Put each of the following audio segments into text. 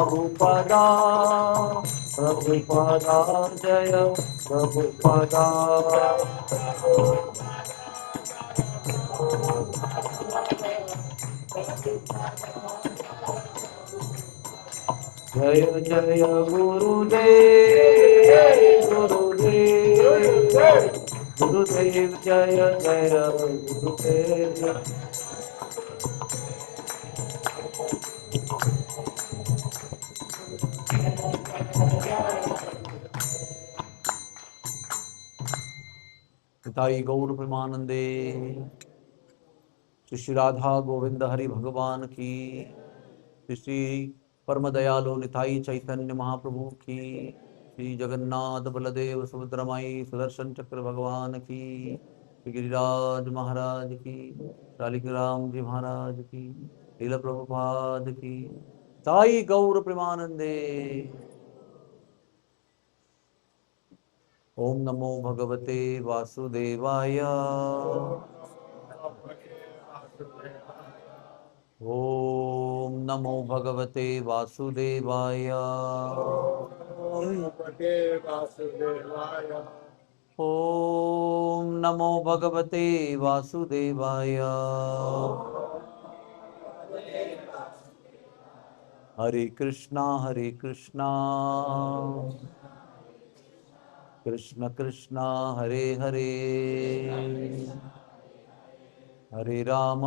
प्रभुपदा प्रभुपदा जय प्रभुपदा जय जय गुरुदेव गुरुदेव गुरुदेव जय जय गुरुदेव निताई गौर प्रेमानंदे श्री राधा गोविंद हरि भगवान की श्री परम दयालु निताई चैतन्य महाप्रभु की श्री जगन्नाथ बलदेव सुभद्रमाई सुदर्शन चक्र भगवान की श्री गिरिराज महाराज की शालिग्राम जी महाराज की लीला प्रभुपाद की ताई गौर प्रेमानंदे। ओम नमो भगवते वासुदेवाय ओम नमो भगवते वासुदेवाय ओम नमो भगवते वासुदेवाय हरे कृष्णा कृष्ण कृष्णा हरे हरे हरे राम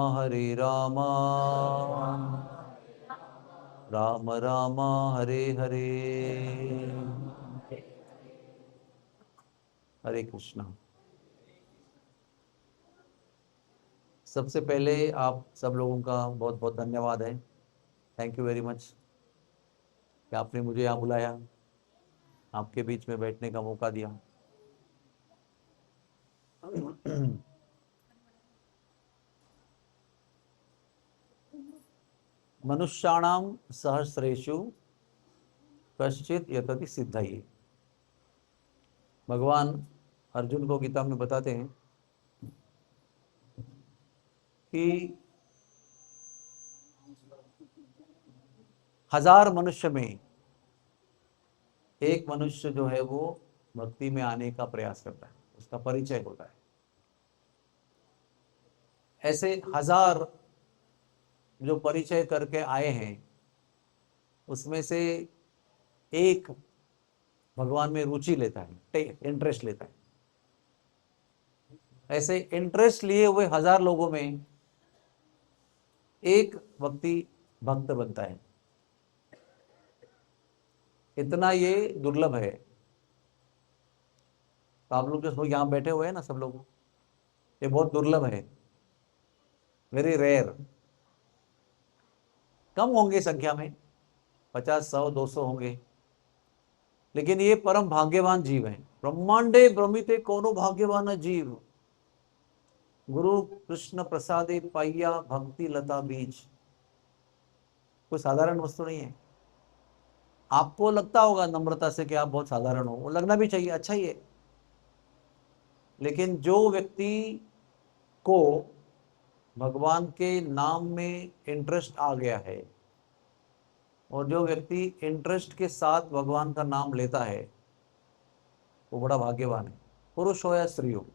राम राम हरे हरे हरे कृष्णा। सबसे पहले आप सब लोगों का बहुत बहुत धन्यवाद है। थैंक यू वेरी मच कि आपने मुझे यहाँ बुलाया, आपके बीच में बैठने का मौका दिया। मनुष्याणाम सहस्रेषु कश्चित् यतति सिद्धये। भगवान अर्जुन को गीता में बताते हैं कि 1000 मनुष्य में एक मनुष्य जो है वो भक्ति में आने का प्रयास करता है, उसका परिचय होता है। ऐसे 1000 जो परिचय करके आए हैं उसमें से एक भगवान में रुचि लेता है, इंटरेस्ट लेता है। ऐसे इंटरेस्ट लिए हुए 1000 लोगों में एक व्यक्ति भक्त बनता है। इतना ये दुर्लभ है। तो आप लोग जो यहाँ बैठे हुए हैं ना, सब लोग, ये बहुत दुर्लभ है, वेरी रेयर। कम होंगे संख्या में, 50, 100, 200 होंगे, लेकिन ये परम भाग्यवान जीव हैं। ब्रह्मांडे भ्रमिते कोनो भाग्यवान जीव, गुरु कृष्ण प्रसादे पाइया भक्ति लता बीज। कोई साधारण वस्तु नहीं है। आपको लगता होगा नम्रता से कि आप बहुत साधारण हो, वो लगना भी चाहिए, अच्छा ही है। लेकिन जो व्यक्ति को भगवान के नाम में इंटरेस्ट आ गया है और जो व्यक्ति इंटरेस्ट के साथ भगवान का नाम लेता है वो बड़ा भाग्यवान है, पुरुष हो या स्त्री हो।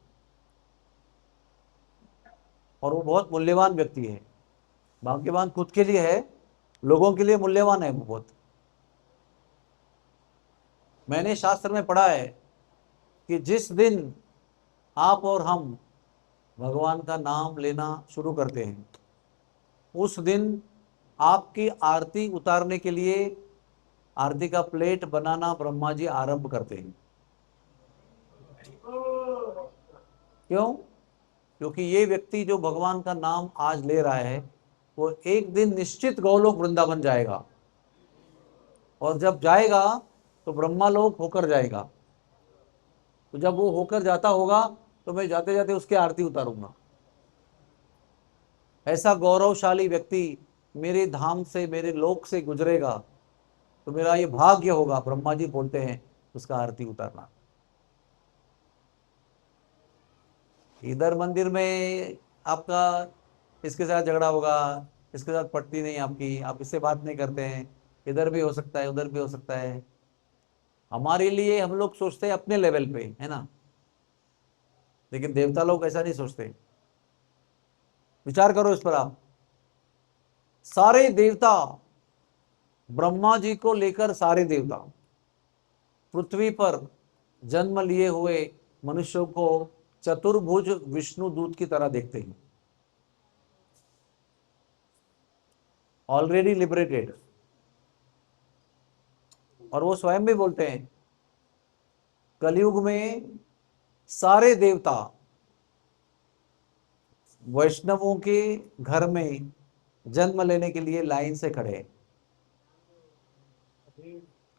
और वो बहुत मूल्यवान व्यक्ति है। भाग्यवान खुद के लिए है, लोगों के लिए मूल्यवान है वो बहुत। मैंने शास्त्र में पढ़ा है कि जिस दिन आप और हम भगवान का नाम लेना शुरू करते हैं उस दिन आपकी आरती उतारने के लिए आरती का प्लेट बनाना ब्रह्मा जी आरंभ करते हैं। क्यों? क्योंकि ये व्यक्ति जो भगवान का नाम आज ले रहा है वो एक दिन निश्चित गौलोक वृंदावन जाएगा, और जब जाएगा तो ब्रह्मा लोक होकर जाएगा। तो जब वो होकर जाता होगा तो मैं जाते जाते उसकी आरती उतारूंगा। ऐसा गौरवशाली व्यक्ति मेरे धाम से, मेरे लोक से गुजरेगा तो मेरा ये भाग्य होगा, ब्रह्मा जी बोलते हैं, उसका आरती उतारना। इधर मंदिर में आपका इसके साथ झगड़ा होगा, इसके साथ पटती नहीं आपकी, आप इससे बात नहीं करते हैं, इधर भी हो सकता है, उधर भी हो सकता है। हमारे लिए हम लोग सोचते हैं अपने लेवल पे, है ना, लेकिन देवता लोग ऐसा नहीं सोचते। विचार करो इस पर आप। सारे देवता, ब्रह्मा जी को लेकर सारे देवता पृथ्वी पर जन्म लिए हुए मनुष्यों को चतुर्भुज विष्णु दूत की तरह देखते हैं, ऑलरेडी लिबरेटेड। और वो स्वयं भी बोलते हैं कलयुग में सारे देवता वैष्णवों के घर में जन्म लेने के लिए लाइन से खड़े हैं।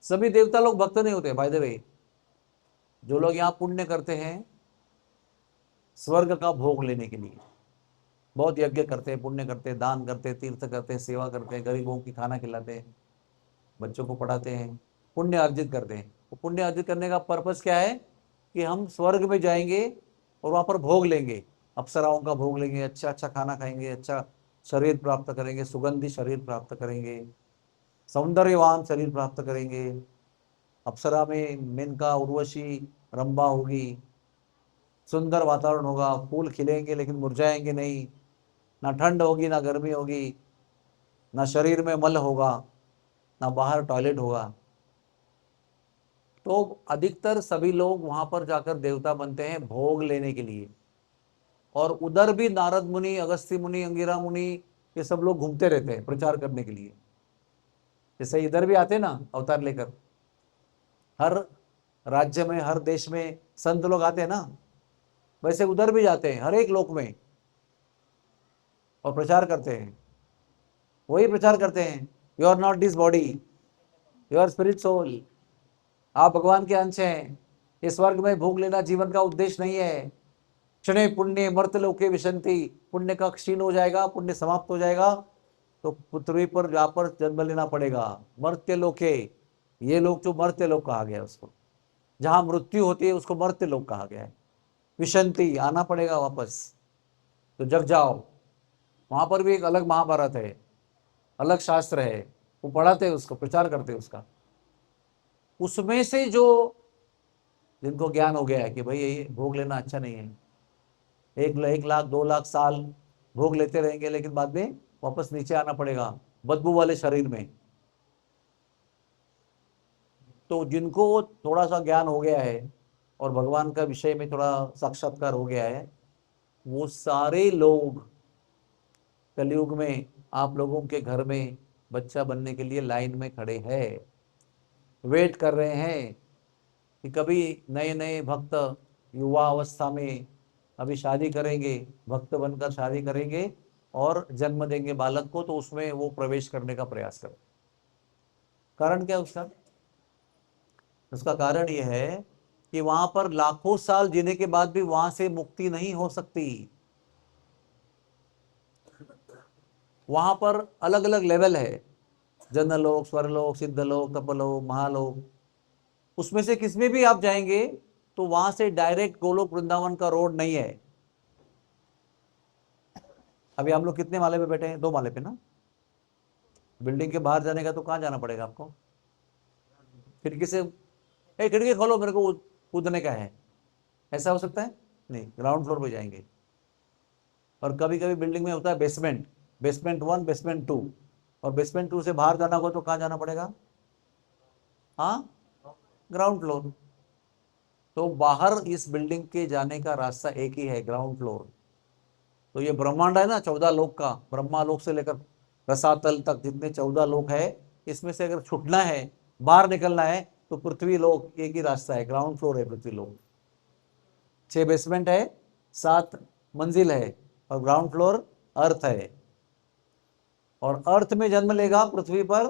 सभी देवता लोग भक्त नहीं होते बाय द वे। जो लोग यहाँ पुण्य करते हैं स्वर्ग का भोग लेने के लिए, बहुत यज्ञ करते हैं, पुण्य करते हैं, दान करते हैं, तीर्थ करते हैं, सेवा करते हैं, गरीबों की खाना खिलाते हैं, बच्चों को पढ़ाते हैं, पुण्य अर्जित करते हैं। वो पुण्य अर्जित करने का पर्पस क्या है कि हम स्वर्ग में जाएंगे और वहां पर भोग लेंगे, अप्सराओं का भोग लेंगे, अच्छा अच्छा खाना खाएंगे, अच्छा शरीर प्राप्त करेंगे, सुगंधित शरीर प्राप्त करेंगे, सौंदर्यवान शरीर प्राप्त करेंगे। अप्सरा में मेनका, उर्वशी, रंभा होगी, सुंदर वातावरण होगा, फूल खिलेंगे लेकिन मुरझाएंगे नहीं, ना ठंड होगी ना गर्मी होगी, ना शरीर में मल होगा, ना बाहर टॉयलेट होगा। तो अधिकतर सभी लोग वहां पर जाकर देवता बनते हैं भोग लेने के लिए। और उधर भी नारद मुनि, अगस्त्य मुनि, अंगिरा मुनि, ये सब लोग घूमते रहते हैं प्रचार करने के लिए। जैसे इधर भी आते हैं ना अवतार लेकर, हर राज्य में, हर देश में संत लोग आते हैं ना, वैसे उधर भी जाते हैं हर एक लोक में और प्रचार करते हैं। वही प्रचार करते हैं, you are not this body, you are spirit soul, आप भगवान के अंश हैं। इस स्वर्ग में भोग लेना जीवन का उद्देश्य नहीं है। क्षणे पुण्य मर्त्यलोके विशंति, पुण्य का क्षीण हो जाएगा, पुण्य समाप्त हो जाएगा तो पृथ्वी पर जहाँ पर जन्म लेना पड़ेगा, मर्त्यलोके। ये लोग जो मर्त्यलोक कहा गया उसको, जहां मृत्यु होती है उसको मर्त्यलोक कहा गया है। विशंति, आना पड़ेगा वापस, तो जग जाओ। वहां पर भी एक अलग महाभारत है, अलग शास्त्र है, वो पढ़ाते हैं उसको, प्रचार करते हैं उसका। उसमें से जो जिनको ज्ञान हो गया है कि भाई ये भोग लेना अच्छा नहीं है, 1 लाख 2 लाख साल भोग लेते रहेंगे लेकिन बाद में वापस नीचे आना पड़ेगा बदबू वाले शरीर में। तो जिनको थोड़ा सा ज्ञान हो गया है और भगवान का विषय में थोड़ा साक्षात्कार हो गया है, वो सारे लोग कलयुग में आप लोगों के घर में बच्चा बनने के लिए लाइन में खड़े हैं, वेट कर रहे हैं कि कभी नए नए भक्त युवा अवस्था में अभी शादी करेंगे, भक्त बनकर शादी करेंगे और जन्म देंगे बालक को, तो उसमें वो प्रवेश करने का प्रयास करें। कारण क्या उसका? उसका कारण यह है कि वहां पर लाखों साल जीने के बाद भी वहां से मुक्ति नहीं हो सकती। वहां पर अलग अलग लेवल है, जनलोक, स्वरलोक, सिद्धलोक, तपलोक, महालोक। उसमें से किसमें भी आप जाएंगे तो वहां से डायरेक्ट गोलोक वृंदावन का रोड नहीं है। अभी हम लोग कितने माले पे बैठे हैं? 2 माले पे ना। बिल्डिंग के बाहर जाने का तो कहाँ जाना पड़ेगा आपको? खिड़की से, खिड़की खोलो मेरे को कूदने का है, ऐसा हो सकता है? नहीं, ग्राउंड फ्लोर पे जाएंगे। और कभी कभी बिल्डिंग में होता है बेसमेंट, बेसमेंट 1, बेसमेंट 2, और बेसमेंट 2 से बाहर जाना हो तो कहाँ जाना पड़ेगा? हाँ, ग्राउंड फ्लोर। तो बाहर इस बिल्डिंग के जाने का रास्ता एक ही है, ग्राउंड फ्लोर। तो ये ब्रह्मांड है ना 14 लोक का, ब्रह्मा लोक से लेकर रसातल तक जितने 14 लोक है, इसमें से अगर छुटना है, बाहर निकलना है, तो पृथ्वी लोक एक ही रास्ता है, ग्राउंड फ्लोर है पृथ्वी लोक। 6 बेसमेंट है, 7 मंजिल है, और ग्राउंड फ्लोर अर्थ है। और अर्थ में जन्म लेगा पृथ्वी पर,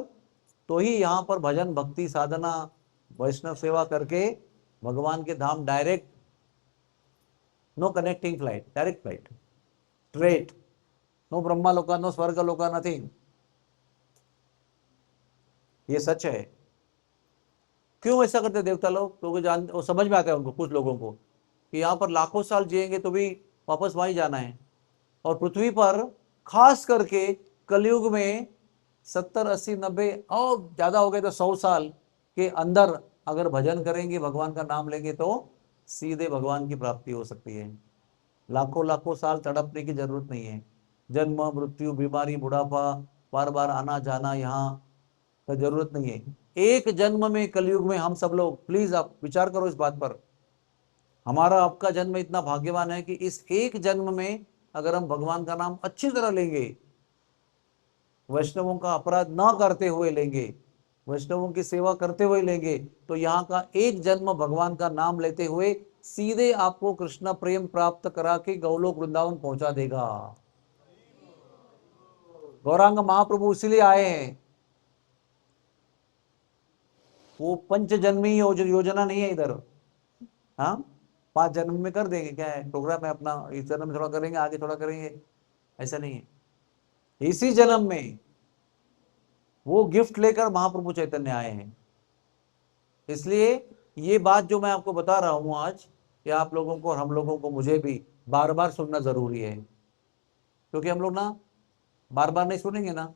तो ही यहाँ पर भजन भक्ति साधना वैष्णव सेवा करके भगवान के धाम direct, no connecting flight, direct flight, straight, no Brahma loka, no स्वर्ग लोका, नथिंग। ये सच है। क्यों ऐसा करते देवता लोग? क्योंकि जान, वो समझ में आता है उनको, कुछ लोगों को, कि यहाँ पर लाखों साल जिएंगे तो भी वापस वहीं जाना है। और पृथ्वी पर खास करके कलयुग में 70, 80, 90 और ज्यादा हो गए तो 100 साल के अंदर अगर भजन करेंगे, भगवान का नाम लेंगे तो सीधे भगवान की प्राप्ति हो सकती है। लाखों लाखों साल तड़पने की जरूरत नहीं है। जन्म मृत्यु बीमारी बुढ़ापा बार बार आना जाना यहाँ का जरूरत नहीं है। एक जन्म में कलयुग में हम सब लोग, प्लीज आप विचार करो इस बात पर, हमारा आपका जन्म इतना भाग्यवान है कि इस एक जन्म में अगर हम भगवान का नाम अच्छी तरह लेंगे, वैष्णवों का अपराध ना करते हुए लेंगे, वैष्णवों की सेवा करते हुए लेंगे, तो यहाँ का एक जन्म भगवान का नाम लेते हुए सीधे आपको कृष्ण प्रेम प्राप्त करा के गौलोक वृंदावन पहुंचा देगा। गौरांग महाप्रभु इसीलिए आए हैं। वो पंचजन्मी योजना नहीं है इधर। हाँ, 5 जन्म में कर देंगे, क्या है प्रोग्राम है अपना, इस जन्म में थोड़ा करेंगे, आगे थोड़ा करेंगे, ऐसा नहीं है। इसी जन्म में वो गिफ्ट लेकर महाप्रभु चैतन्य आए हैं। इसलिए ये बात जो मैं आपको बता रहा हूं आज, कि आप लोगों को और हम लोगों को, मुझे भी बार बार सुनना जरूरी है, क्योंकि हम लोग ना बार बार नहीं सुनेंगे ना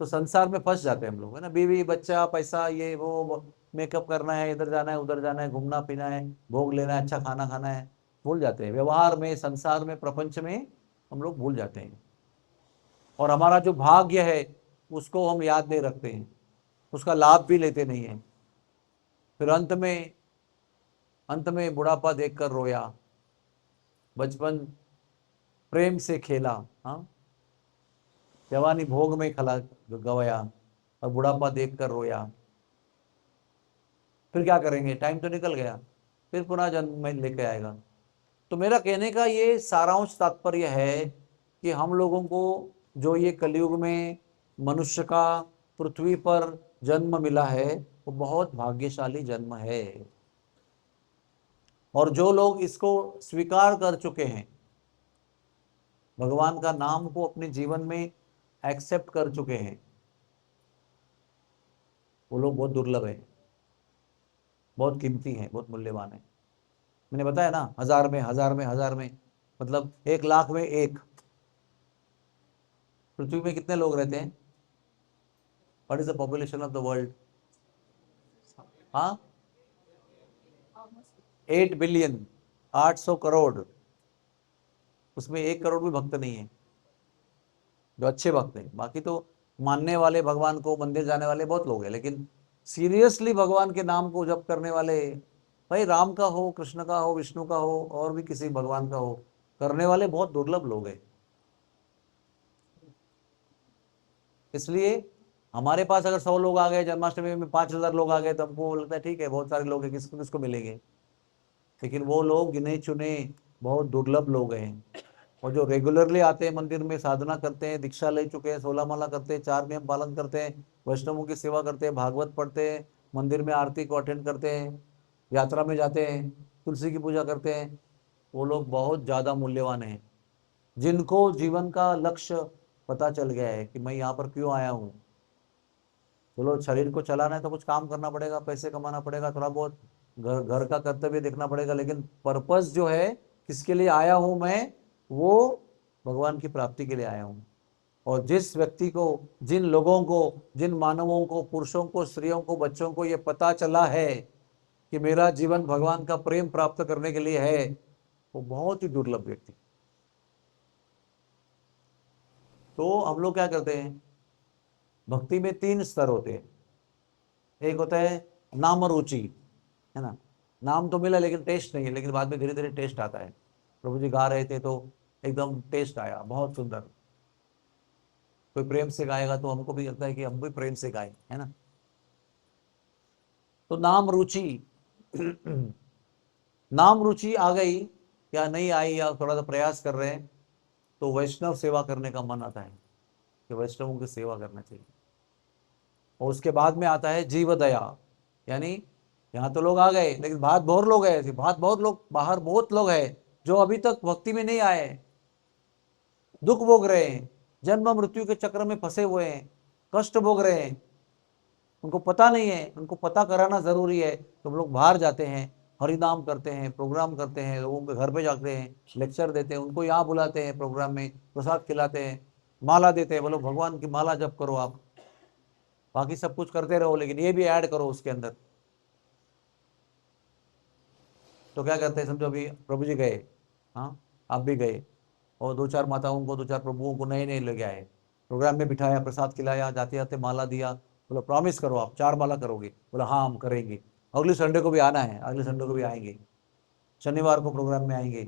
तो संसार में फंस जाते हैं हम लोग, है ना। बीवी बच्चा पैसा ये वो, मेकअप करना है, इधर जाना है उधर जाना है, घूमना पीना है, भोग लेना है, अच्छा खाना खाना है, भूल जाते हैं व्यवहार में, संसार में, प्रपंच में हम लोग भूल जाते हैं। और हमारा जो भाग्य है उसको हम याद नहीं रखते हैं, उसका लाभ भी लेते नहीं है। फिर अंत में बुढ़ापा देखकर रोया, बचपन प्रेम से खेला, हाँ, जवानी भोग में खला गवाया, और बुढ़ापा देखकर रोया। फिर क्या करेंगे, टाइम तो निकल गया, फिर पुनः जन्म में लेके आएगा। तो मेरा कहने का ये सारांश तात्पर्य है कि हम लोगों को जो ये कलयुग में मनुष्य का पृथ्वी पर जन्म मिला है वो बहुत भाग्यशाली जन्म है। और जो लोग इसको स्वीकार कर चुके हैं, भगवान का नाम को अपने जीवन में एक्सेप्ट कर चुके हैं, वो लोग बहुत दुर्लभ है, बहुत कीमती है, बहुत मूल्यवान है। मैंने बताया ना, 1000 में 1000 में 1000 में, मतलब 1 लाख में एक। पृथ्वी में कितने लोग रहते हैं? What is the population of the world? हाँ, 8 बिलियन, 800 करोड़। उसमें 1 करोड़ भी भक्त नहीं है जो अच्छे भक्त हैं। बाकी तो मानने वाले, भगवान को मंदिर जाने वाले बहुत लोग हैं, लेकिन सीरियसली भगवान के नाम को जप करने वाले, भाई राम का हो, कृष्ण का हो, विष्णु का हो, और भी किसी भगवान का हो, करने वाले बहुत दुर्लभ लोग हैं। इसलिए हमारे पास अगर 100 लोग आ गए, जन्माष्टमी में 5000 लोग आ गए, तो हमको लगता है ठीक है, बहुत सारे लोग हैं, किसको किसको मिलेंगे। लेकिन वो लोग गिने चुने बहुत दुर्लभ लोग हैं। और जो रेगुलरली आते हैं मंदिर में, साधना करते हैं, दीक्षा ले चुके हैं, 16 माला करते हैं, 4 नियम पालन करते हैं, वैष्णवों की सेवा करते हैं, भागवत पढ़ते हैं, मंदिर में आरती को अटेंड करते हैं, यात्रा में जाते हैं, तुलसी की पूजा करते हैं, वो लोग बहुत ज़्यादा मूल्यवान हैं। जिनको जीवन का लक्ष्य पता चल गया है कि मैं यहाँ पर क्यों आया हूँ। चलो शरीर को चलाना है तो कुछ काम करना पड़ेगा, पैसे कमाना पड़ेगा, थोड़ा बहुत घर घर का कर्तव्य देखना पड़ेगा, लेकिन पर्पस जो है, किसके लिए आया हूं मैं, वो भगवान की प्राप्ति के लिए आया हूं। और जिस व्यक्ति को, जिन लोगों को, जिन मानवों को, पुरुषों को, स्त्रियों को, बच्चों को ये पता चला है कि मेरा जीवन भगवान का प्रेम प्राप्त करने के लिए है, वो बहुत ही दुर्लभ व्यक्ति। तो हम लोग क्या करते हैं, भक्ति में 3 स्तर होते हैं। एक होता है नाम रुचि, है ना, नाम तो मिला लेकिन टेस्ट नहीं है, लेकिन बाद में धीरे धीरे टेस्ट आता है। प्रभु जी गा रहे थे तो एकदम टेस्ट आया, बहुत सुंदर। कोई प्रेम से गाएगा तो हमको भी लगता है कि हम भी प्रेम से गाएं, है ना। तो नाम रुचि नाम रुचि आ गई या नहीं आई, या थोड़ा सा प्रयास कर रहे हैं, तो वैष्णव सेवा करने का मन आता है कि वैष्णवों की सेवा करना चाहिए। और उसके बाद में आता है जीव दया, यानी यहाँ तो लोग आ गए, लेकिन बाहर बहुत लोग हैं जो अभी तक भक्ति में नहीं आए, दुख भोग रहे हैं, जन्म मृत्यु के चक्र में फंसे हुए हैं, कष्ट भोग रहे हैं, उनको पता नहीं है, उनको पता कराना जरूरी है। तो हम लोग बाहर जाते हैं, हरिनाम करते हैं, प्रोग्राम करते हैं, लोगों के घर पे जाते हैं, लेक्चर देते हैं, उनको यहाँ बुलाते हैं, प्रोग्राम में प्रसाद खिलाते हैं, माला देते हैं, बोलो भगवान की माला जप करो आप, बाकी सब कुछ करते रहो लेकिन ये भी ऐड करो उसके अंदर। तो क्या करते हैं, समझो अभी प्रभु जी गए, हाँ आप भी गए, और दो चार माताओं को, दो चार प्रभुओं को नए नए लेके आए, प्रोग्राम में बिठाया, प्रसाद खिलाया, जाते जाते माला दिया, बोला प्रॉमिस करो आप 4 माला करोगे, बोला हाँ हम करेंगे, अगले संडे को भी आना है, अगले संडे को भी आएंगे, शनिवार को प्रोग्राम में आएंगे,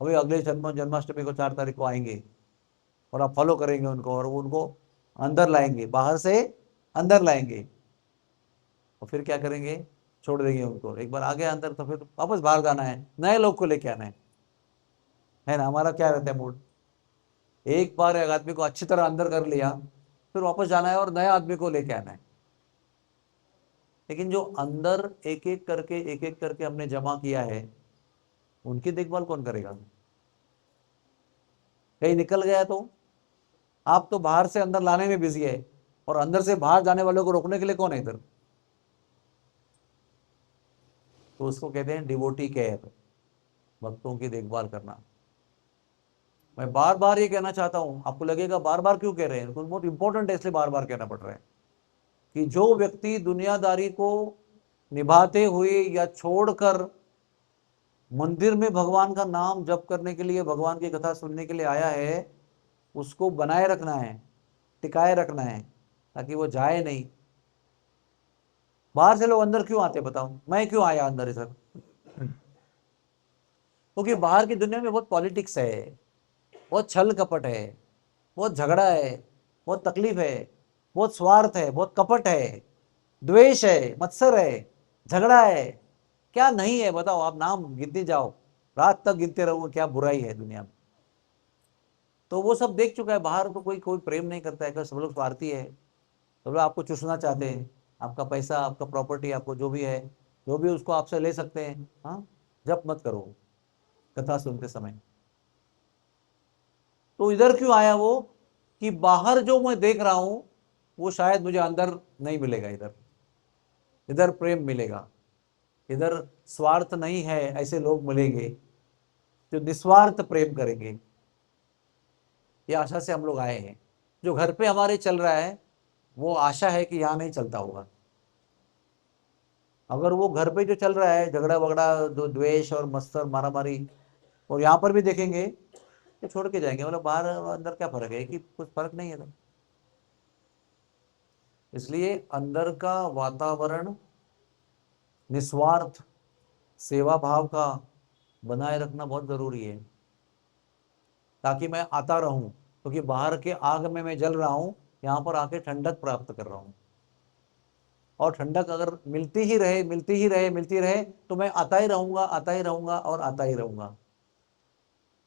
अभी अगले जन्माष्टमी को 4 तारीख को आएंगे, और आप फॉलो करेंगे उनको, और वो उनको अंदर लाएंगे, बाहर से अंदर लाएंगे, और फिर क्या करेंगे, छोड़ देंगे उनको। एक बार आ गया अंदर तो फिर वापस बाहर जाना है, नए लोग को लेके आना है ना। हमारा क्या रहता है मूड, एक बार एक आदमी को अच्छी तरह अंदर कर लिया, फिर वापस जाना है और नया आदमी को लेके आना है। लेकिन जो अंदर एक एक करके हमने जमा किया है, उनकी देखभाल कौन करेगा? कहीं निकल गया तो आप तो बाहर से अंदर लाने में बिजी है, और अंदर से बाहर जाने वालों को रोकने के लिए कौन है इधर? तो उसको कहते हैं डिवोटी केयर, भक्तों की देखभाल करना। मैं बार बार ये कहना चाहता हूं, आपको लगेगा बार बार क्यों कह रहे हैं, कुछ बहुत इंपॉर्टेंट है इसलिए बार बार कहना पड़ रहा है, कि जो व्यक्ति दुनियादारी को निभाते हुए या छोड़कर मंदिर में भगवान का नाम जप करने के लिए, भगवान की कथा सुनने के लिए आया है, उसको बनाए रखना है, टिकाए रखना है, ताकि वो जाए नहीं। बाहर से लोग अंदर क्यों आते बताओ, मैं क्यों आया अंदर इधर? क्योंकि बाहर की दुनिया में बहुत पॉलिटिक्स है, बहुत छल कपट है, बहुत झगड़ा है, बहुत तकलीफ है, बहुत स्वार्थ है, बहुत कपट है, द्वेष है, मत्सर है, झगड़ा है, क्या नहीं है बताओ, आप नाम गिनते जाओ, रात तक गिनते रहो क्या बुराई है दुनिया में। तो वो सब देख चुका है, बाहर तो कोई कोई प्रेम नहीं करता है, सब लोग स्वार्थी है, सब लोग आपको चूसना चाहते हैं, आपका पैसा, आपका प्रॉपर्टी, आपको जो भी है, जो भी उसको आपसे ले सकते हैं। हाँ, जप मत करो कथा सुनते समय। तो इधर क्यों आया वो, कि बाहर जो मैं देख रहा हूं वो शायद मुझे अंदर नहीं मिलेगा, इधर इधर प्रेम मिलेगा, इधर स्वार्थ नहीं है, ऐसे लोग मिलेंगे जो निस्वार्थ प्रेम करेंगे। ये आशा से हम लोग आए हैं। जो घर पे हमारे चल रहा है वो आशा है कि यहाँ नहीं चलता होगा। अगर वो घर पे जो चल रहा है झगड़ा वगड़ा, जो द्वेष और मत्सर मारामारी, और यहाँ पर भी देखेंगे तो छोड़ के जाएंगे, मतलब बाहर और अंदर क्या फर्क है, कि कुछ फर्क नहीं है। तो इसलिए अंदर का वातावरण निस्वार्थ सेवा भाव का बनाए रखना बहुत जरूरी है, ताकि मैं आता रहूं, क्योंकि बाहर के आग में मैं जल रहा हूं, यहाँ पर आके ठंडक प्राप्त कर रहा हूं। और ठंडक अगर मिलती ही रहे, मिलती ही रहे, मिलती रहे, तो मैं आता ही रहूंगा, आता ही रहूंगा और आता ही रहूंगा।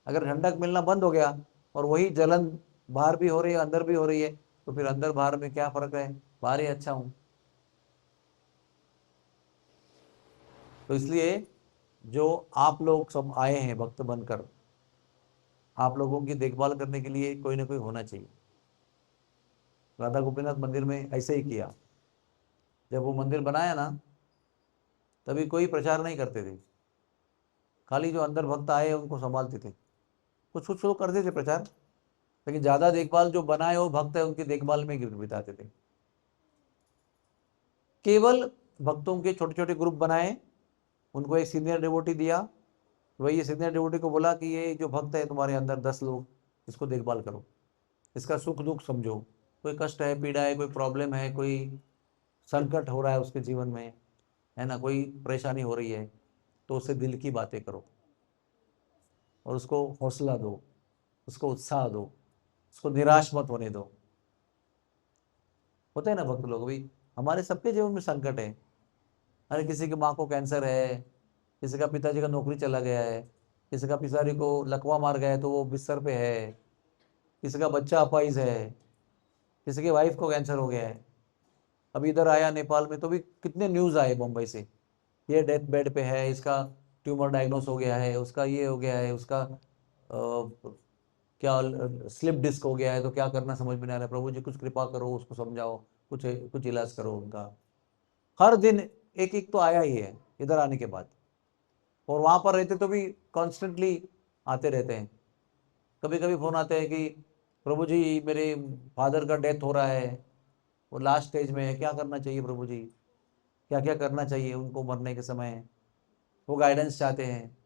अगर ठंडक मिलना बंद हो गया और वही जलन बाहर भी हो रही है, अंदर भी हो रही है, तो फिर अंदर बाहर में क्या फर्क है, बाहर ही अच्छा हूं। तो इसलिए जो आप लोग सब आए हैं भक्त बनकर, आप लोगों की देखभाल करने के लिए कोई ना कोई होना चाहिए। राधा गोपीनाथ मंदिर में ऐसे ही किया, जब वो मंदिर बनाया ना, तभी कोई प्रचार नहीं करते थे, खाली जो अंदर भक्त आए उनको संभालते थे। कुछ कुछ लोग करते थे प्रचार, लेकिन ज्यादा देखभाल जो बनाए हो भक्त है उनकी देखभाल में बिताते थे। केवल भक्तों के छोटे छोटे ग्रुप बनाए, उनको एक सीनियर डिवोटी दिया, वही ये सीनियर डिवोटी को बोला कि ये जो भक्त है तुम्हारे अंदर 10 लोग, इसको देखभाल करो, इसका सुख दुख समझो, कोई कष्ट है, पीड़ा है, कोई प्रॉब्लम है, कोई संकट हो रहा है उसके जीवन में, है ना, कोई परेशानी हो रही है, तो उससे दिल की बातें करो, और उसको हौसला दो, उसको उत्साह दो, उसको निराश मत होने दो। होते हैं ना भक्त लोग भी, हमारे सबके जीवन में संकट है। अरे किसी की माँ को कैंसर है, किसी का पिताजी का नौकरी चला गया है, किसी का पिताजी को लकवा मार गया है तो वो बिस्तर पे है, किसी का बच्चा अपाइज है, किसी की वाइफ को कैंसर हो गया है। अभी इधर आया नेपाल में तो भी कितने न्यूज़ आए मुंबई से, ये डेथ बेड पे है, इसका ट्यूमर डायग्नोस हो गया है, उसका ये हो गया है, उसका क्या स्लिप डिस्क हो गया है, तो क्या करना समझ में नहीं आ रहा है, प्रभु जी कुछ कृपा करो, उसको समझाओ, कुछ कुछ इलाज करो उनका। हर दिन एक एक तो आया ही है इधर आने के बाद, और वहां पर रहते तो भी कॉन्स्टेंटली आते रहते हैं। कभी कभी फोन आते हैं कि प्रभु जी मेरे फादर का डेथ हो रहा है, वो लास्ट स्टेज में है, क्या करना चाहिए प्रभु जी, क्या क्या करना चाहिए उनको मरने के समय, वो गाइडेंस चाहते हैं।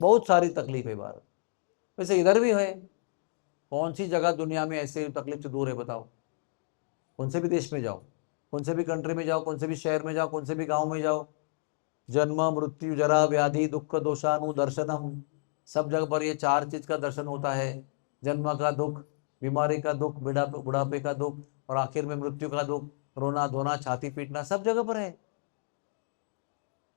बहुत सारी तकलीफ है बाहर। वैसे इधर भी है, कौन सी जगह दुनिया में ऐसे तकलीफ से दूर है बताओ? कौन से भी देश में जाओ, कौन से भी कंट्री में जाओ, कौन से भी शहर में जाओ, कौन से भी गांव में जाओ, जन्म मृत्यु जरा व्याधि दुख दोषानु दर्शनम, सब जगह पर ये चार चीज का दर्शन होता है। जन्म का दुख, बीमारी का दुख, बुढ़ापे का दुख, और आखिर में मृत्यु का दुख, रोना धोना छाती पीटना सब जगह पर है।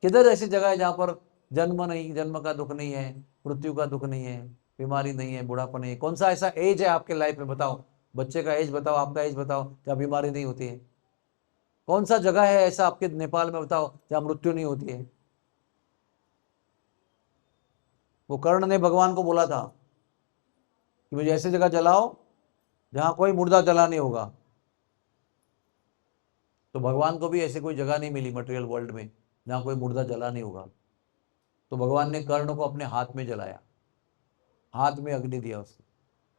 किधर ऐसी जगह है जहाँ पर जन्म नहीं, जन्म का दुख नहीं है, मृत्यु का दुख नहीं है, बीमारी नहीं है, बुढ़ापा नहीं है? कौन सा ऐसा एज है आपके लाइफ में बताओ? बच्चे का एज बताओ, आपका एज बताओ, जहाँ बीमारी नहीं होती है? कौन सा जगह है ऐसा आपके नेपाल में बताओ जहाँ मृत्यु नहीं होती है? वो कर्ण ने भगवान को बोला था कि मुझे ऐसी जगह जलाओ जहां कोई मुर्दा जला नहीं होगा। तो भगवान को भी ऐसी कोई जगह नहीं मिली मटेरियल वर्ल्ड में जहां कोई मुर्दा जला नहीं होगा। तो भगवान ने कर्ण को अपने हाथ में जलाया, हाथ में अग्नि दिया उसको,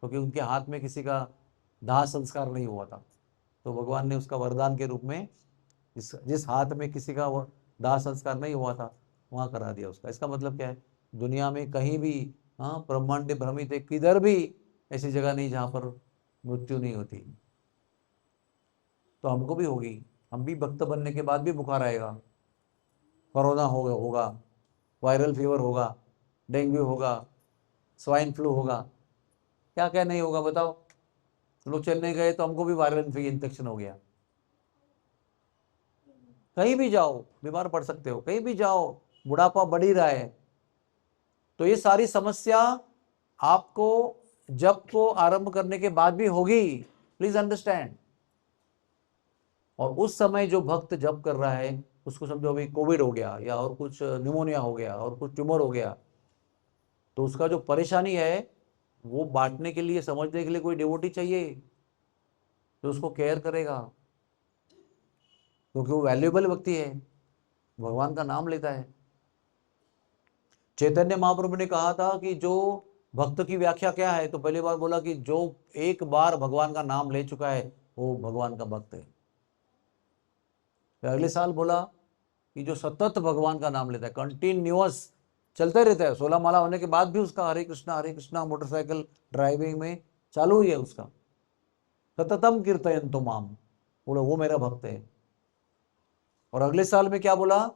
क्योंकि उनके हाथ में किसी का दाह संस्कार नहीं हुआ था। तो भगवान ने उसका वरदान के रूप में जिस हाथ में किसी का वो दाह संस्कार नहीं हुआ था वहां करा दिया उसका। इसका मतलब क्या है? दुनिया में कहीं भी, हाँ, ब्रह्मांड भ्रमित है, किधर भी ऐसी जगह नहीं जहां पर मृत्यु नहीं होती। तो हमको भी होगी, हम भी भक्त बनने के बाद भी बुखार आएगा, कोरोना होगा, वायरल फीवर होगा, डेंगू होगा, स्वाइन फ्लू होगा, क्या क्या नहीं होगा बताओ? लोग चेन्नई गए तो हमको भी वायरल इन्फेक्शन हो गया। कहीं भी जाओ बीमार पड़ सकते हो, कहीं भी जाओ बुढ़ापा बढ़ ही रहा है। तो ये सारी समस्या आपको जप को आरंभ करने के बाद भी होगी, प्लीज अंडरस्टैंड। और उस समय जो भक्त जप कर रहा है उसको समझो अभी कोविड हो गया या और कुछ निमोनिया हो गया और कुछ ट्यूमर हो गया, तो उसका जो परेशानी है वो बांटने के लिए, समझने के लिए कोई डिवोटी चाहिए जो उसको केयर करेगा, क्योंकि वो वैल्यूएबल व्यक्ति है, भगवान का नाम लेता है। चैतन्य महाप्रभु ने कहा था कि जो भक्त की व्याख्या क्या है, तो पहली बार बोला कि जो एक बार भगवान का नाम ले चुका है वो भगवान का भक्त है। फिर अगले साल बोला कि जो सतत भगवान का नाम लेता है, कंटिन्यूअस चलते रहता है, 16 माला होने के बाद भी उसका हरे कृष्णा मोटरसाइकिल ड्राइविंग में चालू ही है उसका, सततम कीर्तयन तो माम, बोलो वो मेरा भक्त है। और अगले साल में क्या बोला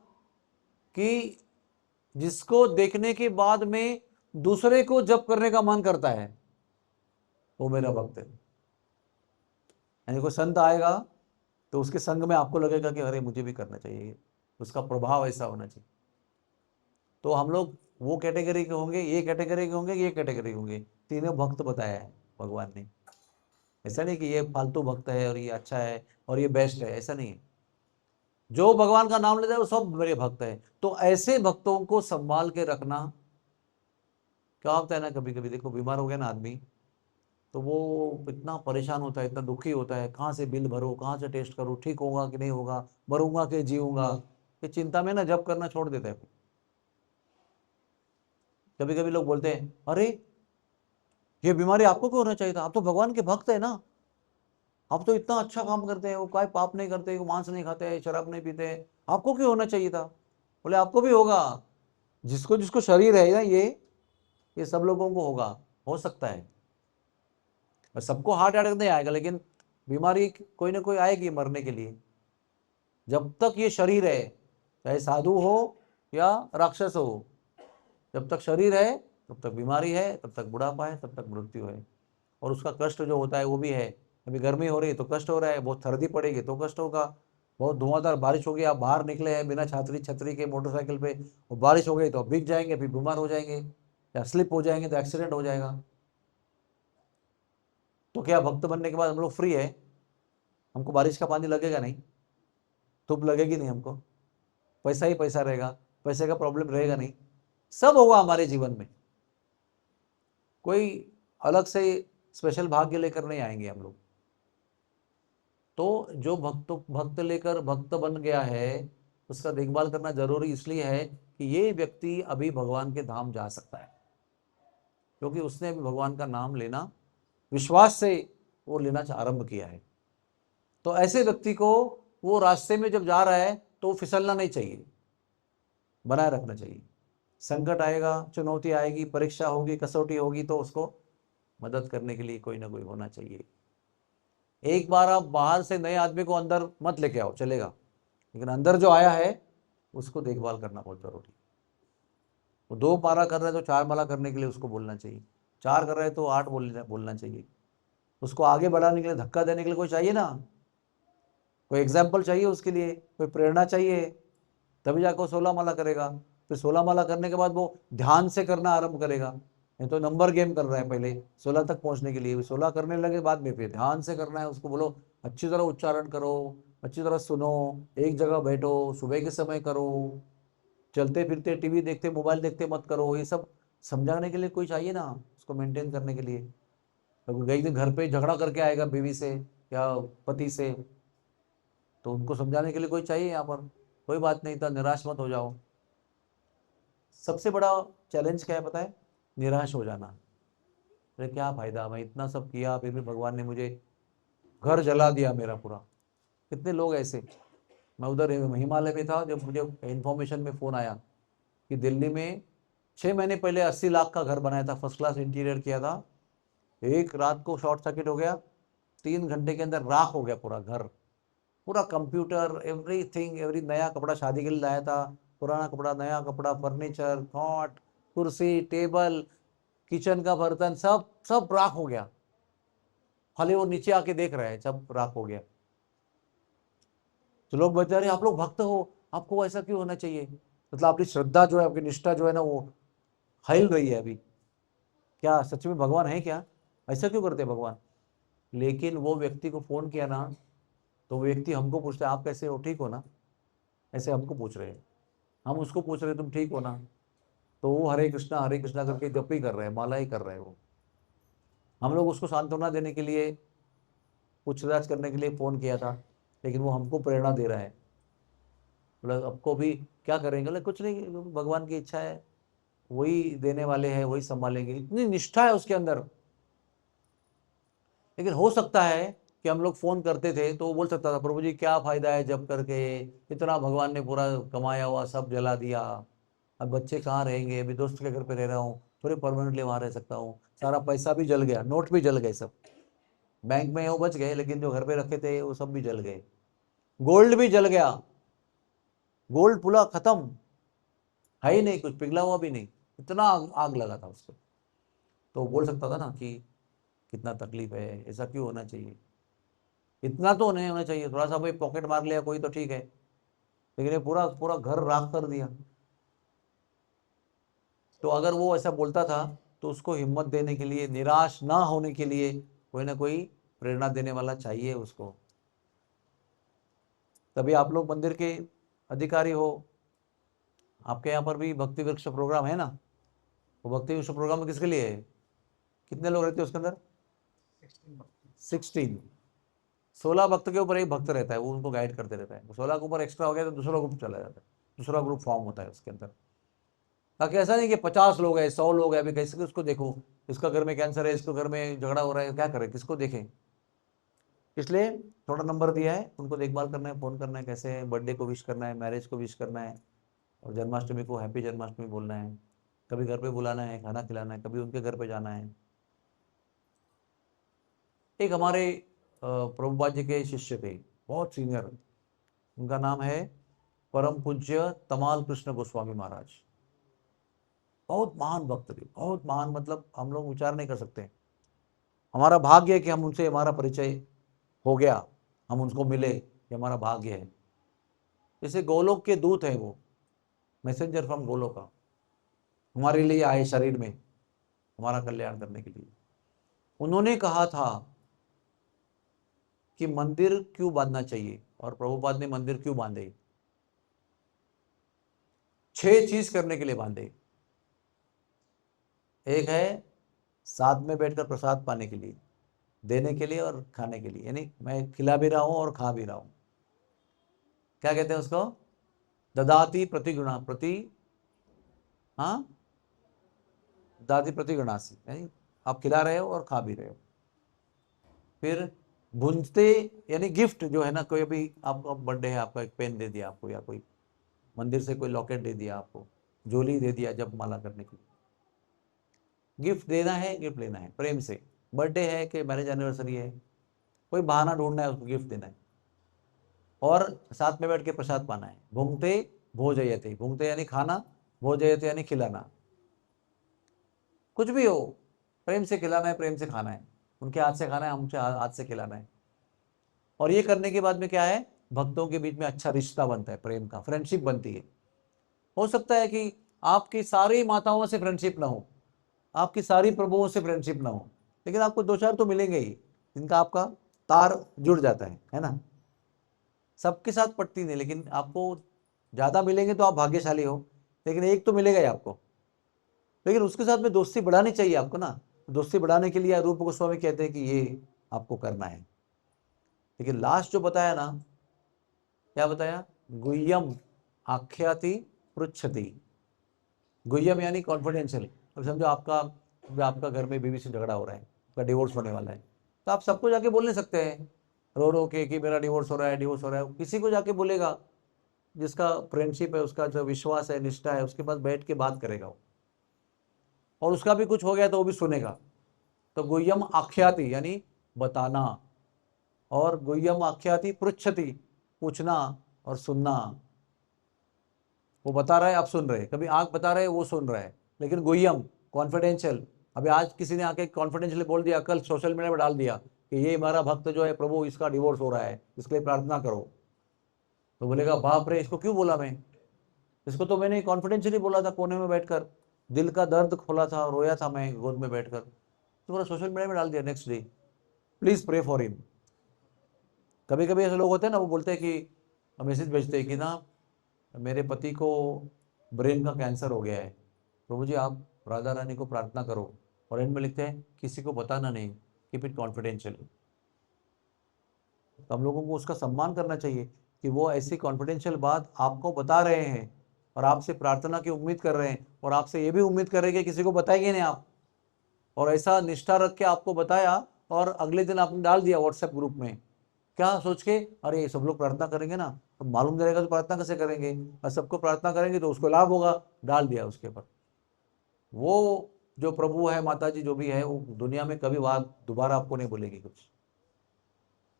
कि जिसको देखने के बाद में दूसरे को जप करने का मन करता है वो मेरा भक्त है। यानी कोई संत आएगा तो उसके संग में आपको लगेगा कि अरे मुझे भी करना चाहिए, उसका प्रभाव ऐसा होना चाहिए। तो हम लोग वो कैटेगरी के होंगे, ये कैटेगरी के होंगे, ये कैटेगरी के होंगे, तीनों भक्त बताया है भगवान ने। ऐसा नहीं कि ये फालतू भक्त है और ये अच्छा है और ये बेस्ट है, ऐसा नहीं है। जो भगवान का नाम लेता है वो सब मेरे भक्त है। तो ऐसे भक्तों को संभाल के रखना। क्या होता है ना, कभी कभी देखो बीमार हो गया ना आदमी, तो वो इतना परेशान होता है, इतना दुखी होता है, कहाँ से बिल भरो, कहाँ से टेस्ट करो, ठीक होगा कि नहीं होगा, मरूंगा कि जीऊंगा, ये चिंता में ना जब करना छोड़ देता है। कभी कभी लोग बोलते हैं अरे ये बीमारी आपको क्यों होना चाहिए था, आप तो भगवान के भक्त है ना, आप तो इतना अच्छा काम करते हैं, वो कोई पाप नहीं करते, वो मांस नहीं खाते, शराब नहीं पीते, आपको क्यों होना चाहिए था? बोले आपको भी होगा, जिसको जिसको शरीर है ना ये सब लोगों को होगा, हो सकता है। और सबको हार्ट अटैक नहीं आएगा, लेकिन बीमारी कोई ना कोई आएगी मरने के लिए। जब तक ये शरीर है, चाहे साधु हो या राक्षस हो, जब तक शरीर है तब तक बीमारी है, तब तक बुढ़ापा है, तब तक मृत्यु है। और उसका कष्ट जो होता है वो भी है। अभी गर्मी हो रही है तो कष्ट हो रहा है, बहुत सर्दी पड़ेगी तो कष्ट होगा, बहुत धुआंधार बारिश होगी, आप बाहर निकले हैं बिना छतरी छतरी के मोटरसाइकिल पे, और बारिश हो गई तो भीग जाएंगे, फिर बीमार हो जाएंगे, या स्लिप हो जाएंगे तो एक्सीडेंट हो जाएगा। तो क्या भक्त बनने के बाद हम लोग फ्री है? हमको बारिश का पानी लगेगा नहीं, धूप लगेगी नहीं हमको, पैसा ही पैसा रहेगा, पैसे का प्रॉब्लम रहेगा नहीं, सब होगा हमारे जीवन में। कोई अलग से स्पेशल भाग्य लेकर नहीं आएंगे हम लोग। तो जो भक्त लेकर भक्त बन गया है उसका देखभाल करना जरूरी इसलिए है कि ये व्यक्ति अभी भगवान के धाम जा सकता है, क्योंकि उसने अभी भगवान का नाम लेना विश्वास से वो लेना आरंभ किया है। तो ऐसे व्यक्ति को वो रास्ते में जब जा रहा है तो फिसलना नहीं चाहिए, बनाए रखना चाहिए। संकट आएगा, चुनौती आएगी, परीक्षा होगी, कसौटी होगी, तो उसको मदद करने के लिए कोई ना कोई होना चाहिए। एक बार आप बाहर से नए आदमी को अंदर मत लेके आओ, चलेगा, लेकिन अंदर जो आया है उसको देखभाल करना बहुत जरूरी है। वो 2 माला कर रहा है तो 4 माला करने के लिए उसको बोलना चाहिए, 4 कर रहा है तो 8 बोलना चाहिए। उसको आगे बढ़ाने के लिए, धक्का देने के लिए कोई चाहिए ना, कोई एग्जाम्पल चाहिए उसके लिए, कोई प्रेरणा चाहिए, तभी जाकर 16 माला करेगा। फिर 16 माला करने के बाद वो ध्यान से करना आरंभ करेगा। नहीं तो नंबर गेम कर रहा है, पहले 16 तक पहुंचने के लिए 16 करने लगे, बाद में फिर ध्यान से करना है। उसको बोलो अच्छी तरह उच्चारण करो, अच्छी तरह सुनो, एक जगह बैठो, सुबह के समय करो, चलते फिरते टीवी देखते मोबाइल देखते मत करो। ये सब समझाने के लिए कोई चाहिए ना, उसको मेंटेन करने के लिए। तो कई दिन घर पे झगड़ा करके आएगा बीवी से या पति से, तो उनको समझाने के लिए कोई चाहिए यहाँ पर। कोई बात नहीं, तो निराश मत हो जाओ। सबसे बड़ा चैलेंज क्या है पता है? निराश हो जाना। अरे क्या फायदा, मैं इतना सब किया फिर भी भगवान ने मुझे घर जला दिया मेरा पूरा। कितने लोग ऐसे। मैं उधर हिमालय में था जब मुझे इन्फॉर्मेशन में फ़ोन आया कि दिल्ली में 6 महीने पहले 80 लाख का घर बनाया था, फर्स्ट क्लास इंटीरियर किया था, एक रात को शॉर्ट सर्किट हो गया, 3 घंटे के अंदर राख हो गया पूरा घर, पूरा कंप्यूटर, एवरीथिंग, नया कपड़ा शादी के लिए लाया था, पुराना कपड़ा, नया कपड़ा, फर्नीचर, खॉट, कुर्सी, टेबल, किचन का बर्तन, सब सब राख हो गया। खाली वो नीचे आके देख रहे हैं, सब राख हो गया। तो लोग बता रहे आप लोग भक्त हो, आपको ऐसा क्यों होना चाहिए? मतलब आपकी श्रद्धा जो है, आपकी निष्ठा जो है ना, वो हिल रही है अभी। क्या सच में भगवान है क्या? ऐसा क्यों करते हैं भगवान? लेकिन वो व्यक्ति को फोन किया ना, तो वो व्यक्ति हमको पूछता है आप कैसे हो, ठीक हो ना? ऐसे हमको पूछ रहे हैं, हम उसको पूछ रहे हैं तुम ठीक हो ना? तो वो हरे कृष्णा करके जप ही कर रहे हैं, माला ही कर रहे हैं वो। हम लोग उसको सांत्वना देने के लिए, पूछताछ करने के लिए फोन किया था, लेकिन वो हमको प्रेरणा दे रहा है। मतलब आपको भी क्या करेंगे? बोले कुछ नहीं, भगवान की इच्छा है, वही देने वाले हैं, वही संभालेंगे। इतनी निष्ठा है उसके अंदर। लेकिन हो सकता है कि हम लोग फोन करते थे तो वो बोल सकता था प्रभु जी क्या फायदा है जब करके, इतना भगवान ने पूरा कमाया हुआ सब जला दिया, अब बच्चे कहाँ रहेंगे, अभी दोस्त के घर पे रह रहा हूँ, थोड़े परमानेंटली वहां रह सकता हूँ, सारा पैसा भी जल गया, नोट भी जल गए, सब बैंक में वो बच गए, लेकिन जो घर पे रखे थे वो सब भी जल गए, गोल्ड भी जल गया, गोल्ड पूरा खत्म, है ही नहीं कुछ, पिघला हुआ भी नहीं, इतना आग लगा था उसको। तो बोल सकता था ना कि कितना तकलीफ है, ऐसा क्यों होना चाहिए? इतना तो नहीं होना चाहिए, थोड़ा सा भाई पॉकेट मार लिया कोई तो ठीक है, लेकिन ये पूरा पूरा घर राख कर दिया। तो अगर वो ऐसा बोलता था तो उसको हिम्मत देने के लिए, निराश ना होने के लिए कोई ना कोई प्रेरणा देने वाला चाहिए उसको। तभी आप लोग मंदिर के अधिकारी हो। आपके यहाँ पर भी भक्ति वृक्ष प्रोग्राम है ना? वो भक्ति वृक्ष प्रोग्राम किसके लिए है? कितने लोग रहते हैं उसके अंदर? 16। 16 भक्त के ऊपर एक भक्त रहता है, वो उनको गाइड करते रहता है। 16 के ऊपर एक्स्ट्रा हो गया तो दूसरा ग्रुप चला जाता है, दूसरा ग्रुप फॉर्म होता है उसके अंदर। ताकि ऐसा नहीं कि 50 लोग है, 100 लोग है, अभी कैसे उसको देखो, इसका घर में कैंसर है, इसको घर में झगड़ा हो रहा है, क्या करे, किसको देखें? इसलिए थोड़ा नंबर दिया है, उनको देखभाल करना है, फोन करना है, कैसे बर्थडे को विश करना है, मैरिज को विश करना है, और जन्माष्टमी को हैप्पी जन्माष्टमी बोलना है, कभी घर पे बुलाना है, खाना खिलाना है, कभी उनके घर पे जाना है। एक हमारे प्रभुपाद जी के शिष्य थे, बहुत सीनियर, उनका नाम है परम पूज्य तमाल कृष्ण गोस्वामी महाराज। बहुत महान भक्त थे, बहुत महान, मतलब हम लोग विचार नहीं कर सकते। हमारा भाग्य है कि हम उनसे, हमारा परिचय हो गया, हम उनको मिले, ये हमारा भाग्य है। जैसे गोलोक के दूत हैं वो, मैसेंजर फ्रॉम गोलोका, हमारे लिए आए शरीर में, हमारा कल्याण करने के लिए। उन्होंने कहा था कि मंदिर क्यों बांधना चाहिए, और प्रभुपाद ने मंदिर क्यों बांधे? 6 चीज करने के लिए बांधे। एक है साथ में बैठकर प्रसाद पाने के लिए, देने के लिए और खाने के लिए, यानी मैं खिला भी रहा हूं और खा भी रहा हूं। क्या कहते हैं उसको? ददाती प्रतिगुणा प्रति, हाँ, दादी प्रतिगुणासी, यानी आप खिला रहे हो और खा भी रहे हो। फिर भूंजते यानी गिफ्ट जो है ना, कोई अभी आपका बर्थडे है, आपका एक पेन दे दिया आपको, या कोई मंदिर से कोई लॉकेट दे दिया आपको, जोली दे दिया जब माला करने के लिए। गिफ्ट देना है, गिफ्ट लेना है प्रेम से। बर्थडे है कि मैरिज एनिवर्सरी है, कोई बहाना ढूंढना है, उसको गिफ्ट देना है और साथ में बैठ के प्रसाद पाना है। भूंगते भोजयते, भूंगते यानी खाना, भोजयते यानी खिलाना। कुछ भी हो, प्रेम से खिलाना है, प्रेम से खाना है, उनके हाथ से खाना है, हमसे हाथ से खिलाना है। और ये करने के बाद में क्या है, भक्तों के बीच में अच्छा रिश्ता बनता है, प्रेम का, फ्रेंडशिप बनती है। हो सकता है कि आपकी सारी माताओं से फ्रेंडशिप ना हो, आपकी सारी प्रभुओं से फ्रेंडशिप ना हो, लेकिन आपको दो चार तो मिलेंगे ही जिनका आपका तार जुड़ जाता है ना। सबके साथ पटती नहीं, लेकिन आपको ज्यादा मिलेंगे तो आप भाग्यशाली हो, लेकिन एक तो मिलेगा ही आपको। लेकिन उसके साथ में दोस्ती बढ़ानी चाहिए आपको ना। दोस्ती बढ़ाने के लिए रूप गोस्वामी कहते हैं कि ये आपको करना है। लेकिन लास्ट जो बताया ना, क्या बताया, गुह्यम आख्याति पृच्छति। गुह्यम यानी कॉन्फिडेंशियल। अब समझो आपका घर में बीवी से झगड़ा हो रहा है, उसका डिवोर्स होने वाला है, तो आप सबको जाके बोल नहीं सकते हैं रो रो के कि मेरा डिवोर्स हो रहा है, डिवोर्स हो रहा है। किसी को जाके बोलेगा जिसका फ्रेंडशिप है, उसका जो विश्वास है, निष्ठा है, उसके पास बैठ के बात करेगा वो, और उसका भी कुछ हो गया तो वो भी सुनेगा। तो गुह्यम आख्याति यानी बताना, और गुह्यम आख्याति पृच्छति, पूछना और सुनना। वो बता रहा है, आप सुन रहे, कभी आंख बता रहे वो सुन रहा है, लेकिन गुह्यम कॉन्फिडेंशियल। अभी आज किसी ने आके कॉन्फिडेंशियली बोल दिया, कल सोशल मीडिया पर डाल दिया कि ये हमारा भक्त जो है प्रभु, इसका डिवोर्स हो रहा है, इसके लिए प्रार्थना करो, तो बोलेगा बाप रे, इसको क्यों बोला मैं, इसको तो मैंने कॉन्फिडेंशियली बोला था, कोने में बैठकर दिल का दर्द खोला था, रोया था मैं गोद में बैठकर, तो पूरा सोशल मीडिया में डाल दिया next day, please pray for him. कभी कभी ऐसे लोग होते हैं ना, वो बोलते हैं कि मैसेज भेजते हैं कि ना मेरे पति को ब्रेन का कैंसर हो गया है, प्रभु जी आप राधा रानी को प्रार्थना करो, और एंड में लिखते हैं किसी को बताना नहीं, कीप इट कॉन्फिडेंशियल। तो हम लोगों को उसका सम्मान करना चाहिए कि वो ऐसी कॉन्फिडेंशियल बात आपको बता रहे हैं, और आपसे प्रार्थना की उम्मीद कर रहे हैं, और आपसे ये भी उम्मीद कर रहे हैं कि किसी को बताएंगे नहीं आप, और ऐसा निष्ठा रख के आपको बताया, और अगले दिन आपने डाल दिया व्हाट्सएप ग्रुप में, क्या सोच के, अरे सब लोग प्रार्थना करेंगे ना, तो मालूम रहेगा तो प्रार्थना कैसे करेंगे, और सबको प्रार्थना करेंगे तो उसको लाभ होगा, डाल दिया उसके ऊपर। वो जो प्रभु है, माता जी जो भी है, वो दुनिया में कभी बात दोबारा आपको नहीं बोलेगी कुछ,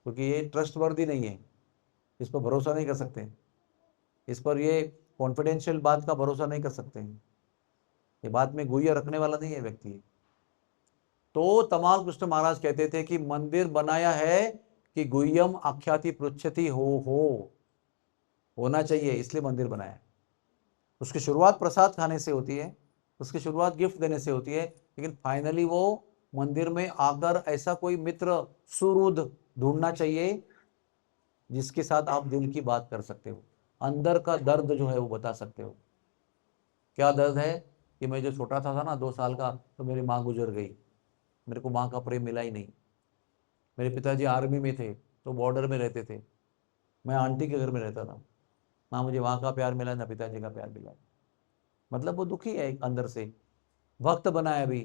क्योंकि ये ट्रस्ट वर्दी नहीं है, इस पर भरोसा नहीं कर सकते, इस पर ये कॉन्फिडेंशियल बात का भरोसा नहीं कर सकते हैं, ये बात में गुह्य रखने वाला नहीं है व्यक्ति। तो तमाल कृष्ण महाराज कहते थे कि मंदिर बनाया है कि गुह्यम आख्याति पृच्छति होना चाहिए, इसलिए मंदिर बनाया है। उसकी शुरुआत प्रसाद खाने से होती है, उसकी शुरुआत गिफ्ट देने से होती है, लेकिन फाइनली वो मंदिर में आकर ऐसा कोई मित्र सुहृद ढूंढना चाहिए जिसके साथ आप दिल की बात कर सकते हो, अंदर का दर्द जो है वो बता सकते हो। क्या दर्द है कि मैं जो छोटा था ना 2 साल का, तो मेरी माँ गुजर गई, मेरे को माँ का प्रेम मिला ही नहीं। मेरे पिताजी आर्मी में थे, तो बॉर्डर में रहते थे, मैं आंटी के घर में रहता था, ना मुझे वहाँ का प्यार मिला ना पिताजी का प्यार मिला। मतलब वो दुखी है एक अंदर से। भक्त बना है अभी,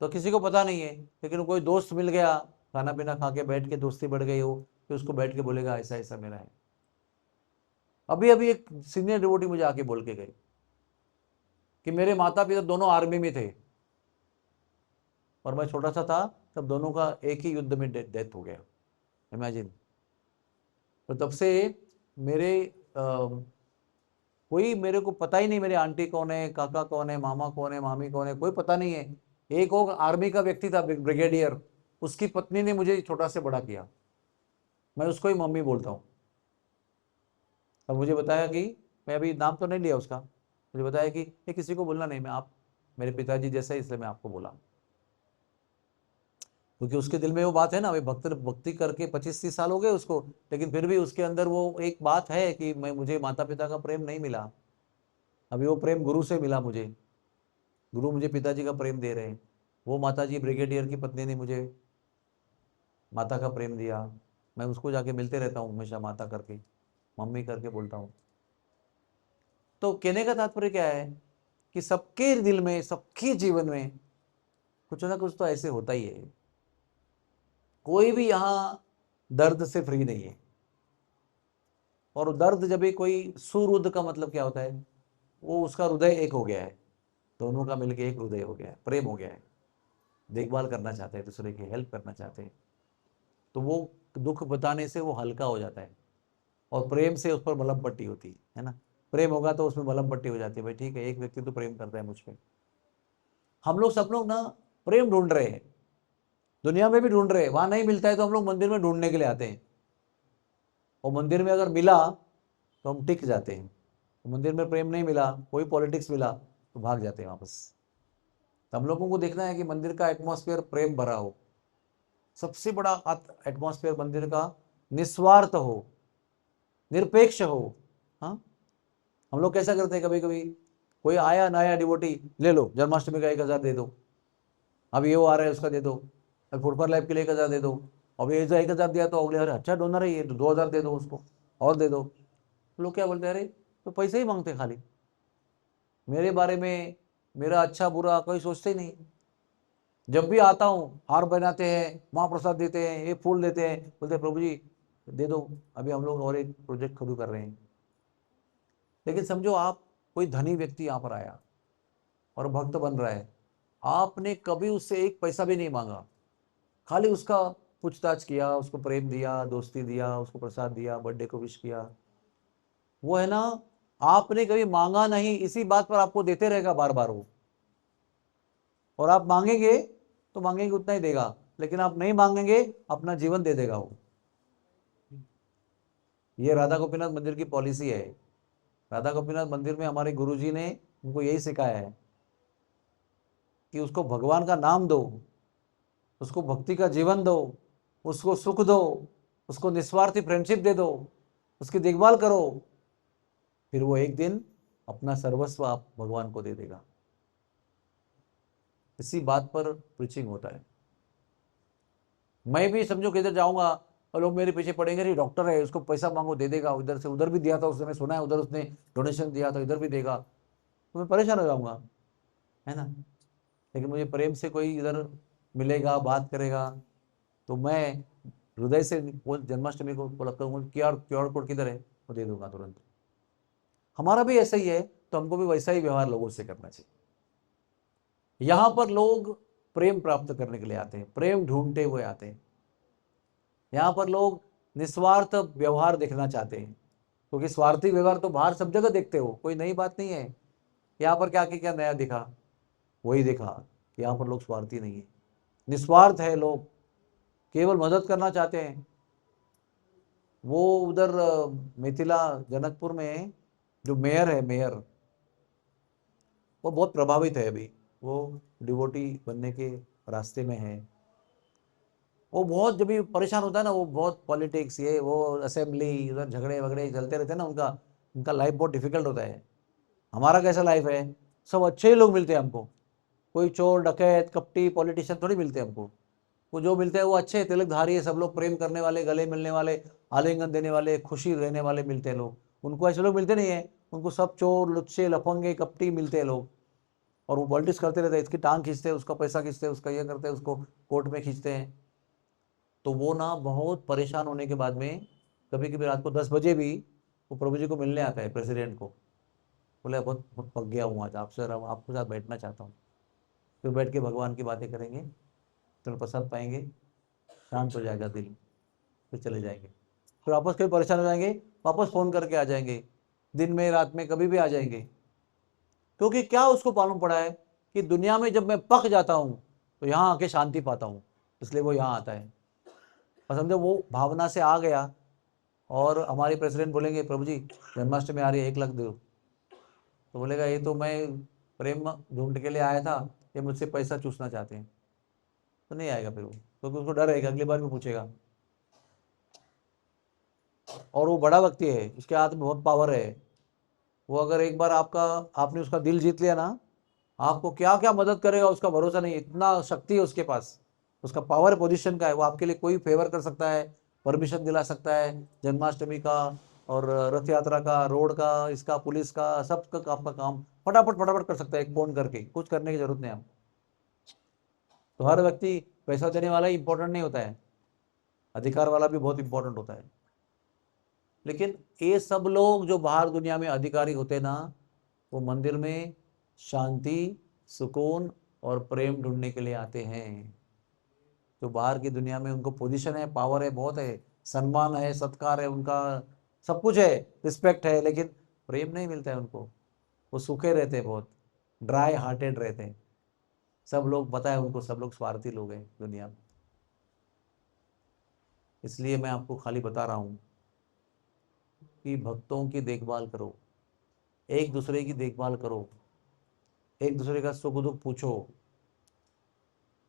तो किसी को पता नहीं है, लेकिन कोई दोस्त मिल गया, खाना पीना खा के बैठ के दोस्ती बढ़ गई हो, तो उसको बैठ के बोलेगा ऐसा ऐसा मेरा है। अभी अभी एक सीनियर डिवोटी मुझे आके बोल के गए कि मेरे माता पिता दोनों आर्मी में थे, और मैं छोटा सा था तब दोनों का एक ही युद्ध में डेथ हो गया। इमेजिन। तो तब से मेरे कोई मेरे को पता ही नहीं, मेरे आंटी कौन है, काका कौन है, मामा कौन है, मामी कौन है, कोई पता नहीं है। एक और आर्मी का व्यक्ति था, ब्रिगेडियर, उसकी पत्नी ने मुझे छोटा से बड़ा किया, मैं उसको ही मम्मी बोलता हूँ। और मुझे बताया कि, मैं अभी नाम तो नहीं लिया उसका, मुझे बताया कि ये किसी को बोलना नहीं, मैं आप मेरे पिताजी जैसा, इसलिए मैं आपको बोला, क्योंकि उसके दिल में वो बात है ना, वे भक्ति करके 25-30 साल हो गए उसको, लेकिन फिर भी उसके अंदर वो एक बात है कि मैं मुझे माता पिता का प्रेम नहीं मिला, अभी वो प्रेम गुरु से मिला मुझे, गुरु मुझे पिताजी का प्रेम दे रहे हैं। वो माता जी ब्रिगेडियर की पत्नी ने मुझे माता का प्रेम दिया, मैं उसको जाके मिलते रहता हूँ हमेशा, माता करके, मम्मी करके बोलता हूँ। तो कहने का तात्पर्य क्या है कि सबके दिल में, सबके जीवन में कुछ ना कुछ तो ऐसे होता ही है। कोई भी यहाँ दर्द से फ्री नहीं है। और दर्द जब भी कोई सुहृद का मतलब क्या होता है, वो उसका हृदय एक हो गया है, दोनों का मिलके एक हृदय हो गया है, प्रेम हो गया है, देखभाल करना चाहते हैं, दूसरे की हेल्प करना चाहते हैं, तो वो दुख बताने से वो हल्का हो जाता है। और प्रेम से उस पर मलम पट्टी होती है ना। प्रेम होगा तो उसमें मलम पट्टी हो जाती है, भाई ठीक है एक व्यक्ति तो प्रेम करता है मुझ पर। हम लोग सब लोग ना प्रेम ढूंढ रहे हैं, दुनिया में भी ढूंढ रहे हैं, वहां नहीं मिलता है तो हम लोग मंदिर में ढूंढने के लिए आते हैं। और मंदिर में अगर मिला तो हम टिक जाते हैं, तो मंदिर में प्रेम नहीं मिला, कोई पॉलिटिक्स मिला तो भाग जाते हैं वापस। तो हम लोगों को देखना है कि मंदिर का एटमॉस्फेयर प्रेम भरा हो, सबसे बड़ा एटमॉस्फेयर मंदिर का निस्वार्थ हो, निरपेक्ष हो। हाँ, हम लोग कैसा करते हैं, कभी कभी कोई आया नया डिवोटी, ले लो जन्माष्टमी का 1,000 दे दो, अब ये वो आ रहा है उसका दे दो, अब फूड फॉर लाइफ के लिए 1,000 दे दो, अब ये जो 1,000 दिया तो अगले अरे अच्छा डोनर है ये तो 2,000 दे दो उसको, और दे दो। लोग क्या बोलते हैं, अरे तो पैसे ही मांगते खाली, मेरे बारे में मेरा अच्छा बुरा कोई सोचते ही नहीं। जब भी आता हूँ हार बनाते हैं, महाप्रसाद देते हैं, ये फूल देते हैं, बोलते हैं प्रभु जी दे दो, अभी हम लोग और एक प्रोजेक्ट शुरू कर रहे हैं। लेकिन समझो आप कोई धनी व्यक्ति यहाँ पर आया और भक्त बन रहा है, आपने कभी उससे एक पैसा भी नहीं मांगा, खाली उसका पूछताछ किया, उसको प्रेम दिया, दोस्ती दिया, उसको प्रसाद दिया, बर्थडे को विश किया, वो है ना, आपने कभी मांगा नहीं, इसी बात पर आपको देते रहेगा बार बार वो। और आप मांगेंगे तो मांगेंगे उतना ही देगा, लेकिन आप नहीं मांगेंगे अपना जीवन दे देगा वो। ये राधा गोपीनाथ मंदिर की पॉलिसी है। राधा गोपीनाथ मंदिर में हमारे गुरुजी ने उनको यही सिखाया है कि उसको भगवान का नाम दो, उसको भक्ति का जीवन दो, उसको सुख दो, उसको निस्वार्थी फ्रेंडशिप दे दो, उसकी देखभाल करो, फिर वो एक दिन अपना सर्वस्व आप भगवान को दे देगा। इसी बात पर प्रीचिंग होता है। मैं भी समझो किधर जाऊंगा और लोग मेरे पीछे पड़ेंगे, अरे डॉक्टर है उसको पैसा मांगो दे देगा, इधर से उधर भी दिया था उसने, मैं सुना है उधर उसने डोनेशन दिया था, इधर भी देगा, तो मैं परेशान हो जाऊंगा, है ना। लेकिन मुझे प्रेम से कोई इधर मिलेगा, बात करेगा, तो मैं हृदय से वो जन्माष्टमी को बोला करूँगा क्यूआर कोड किधर है, वो दे दूंगा तुरंत। हमारा भी ऐसा ही है, तो हमको भी वैसा ही व्यवहार लोगों से करना चाहिए। यहाँ पर लोग प्रेम प्राप्त करने के लिए आते हैं, प्रेम ढूंढते हुए आते हैं। यहाँ पर लोग निस्वार्थ व्यवहार देखना चाहते हैं, क्योंकि स्वार्थी व्यवहार तो बाहर सब जगह देखते हो, कोई नई बात नहीं है। यहाँ पर क्या क्या नया दिखा, वही देखा कि यहाँ पर लोग स्वार्थी नहीं है, निस्वार्थ है, लोग केवल मदद करना चाहते हैं। वो उधर मिथिला जनकपुर में जो मेयर है, मेयर वो बहुत प्रभावित है अभी, वो डिवोटी बनने के रास्ते में है। वो बहुत जब भी परेशान होता है ना, वो बहुत पॉलिटिक्स ये वो असेंबली उधर झगड़े वगड़े चलते रहते हैं ना, उनका उनका लाइफ बहुत डिफिकल्ट होता है। हमारा कैसा लाइफ है, सब अच्छे ही लोग मिलते हैं हमको, कोई चोर डकैत कपटी पॉलिटिशियन थोड़ी मिलते हैं हमको। वो जो मिलते हैं वो अच्छे तिलकधारी है, सब लोग प्रेम करने वाले, गले मिलने वाले, आलिंगन देने वाले, खुशी रहने वाले मिलते हैं लोग। उनको ऐसे लोग मिलते नहीं है, उनको सब चोर लुच्चे लफंगे कपटी मिलते हैं लोग। और वो पॉलिटिक्स करते रहते हैं, इसकी टांग खींचते हैं, उसका पैसा खींचते हैं, उसका ये करते हैं, उसको कोर्ट में खींचते हैं। तो वो ना बहुत परेशान होने के बाद में कभी कभी रात को 10 बजे भी वो प्रभु जी को मिलने आता है, प्रेसिडेंट को। बोले बहुत बहुत पक गया हूँ आज आपसे, आपके साथ बैठना चाहता हूँ। फिर बैठ के भगवान की बातें करेंगे, फिर प्रसाद पाएंगे, शांत हो जाएगा दिल, फिर चले जाएंगे। फिर वापस कभी परेशान हो जाएंगे, वापस फ़ोन करके आ जाएंगे, दिन में रात में कभी भी आ जाएंगे। क्योंकि क्या उसको मालूम पड़ा है कि दुनिया में जब मैं पक जाता हूँ तो यहाँ आके शांति पाता हूँ, इसलिए वो यहाँ आता है। और समझो वो भावना से आ गया, और हमारे प्रेसिडेंट बोलेंगे प्रभु जी जन्माष्टमी आ रही है 1 लाख दो, तो बोलेगा ये तो मैं प्रेम ढूंढ के लिए आया था, ये मुझसे पैसा चूसना चाहते हैं, तो नहीं आएगा फिर वो, क्योंकि उसको डर है कि अगली बार भी पूछेगा। और वो बड़ा व्यक्ति है, उसके हाथ में बहुत पावर है। वो अगर एक बार आपने उसका दिल जीत लिया ना, आपको क्या क्या मदद करेगा उसका भरोसा नहीं, इतना शक्ति है उसके पास, उसका पावर पोजीशन का है, वो आपके लिए कोई फेवर कर सकता है, परमिशन दिला सकता है जन्माष्टमी का और रथ यात्रा का, रोड का, इसका पुलिस का, सब का आपका काम फटाफट फटाफट कर सकता है, एक फोन करके, कुछ करने की जरूरत नहीं है। तो हर व्यक्ति पैसा देने वाला ही इंपॉर्टेंट नहीं होता है। अधिकार वाला भी बहुत इंपॉर्टेंट होता है। लेकिन ये सब लोग जो बाहर दुनिया में अधिकारी होते ना, वो मंदिर में शांति, सुकून और प्रेम ढूंढने के लिए आते हैं। जो बाहर की दुनिया में उनको पोजीशन है, पावर है, बहुत है, सम्मान है, सत्कार है, उनका सब कुछ है, रिस्पेक्ट है, लेकिन प्रेम नहीं मिलता है उनको। वो सूखे रहते हैं, बहुत ड्राई हार्टेड रहते हैं। सब लोग पता है उनको, सब लोग स्वार्थी लोग हैं दुनिया में। इसलिए मैं आपको खाली बता रहा हूँ कि भक्तों की देखभाल करो, एक दूसरे की देखभाल करो, एक दूसरे का सुख दुख पूछो।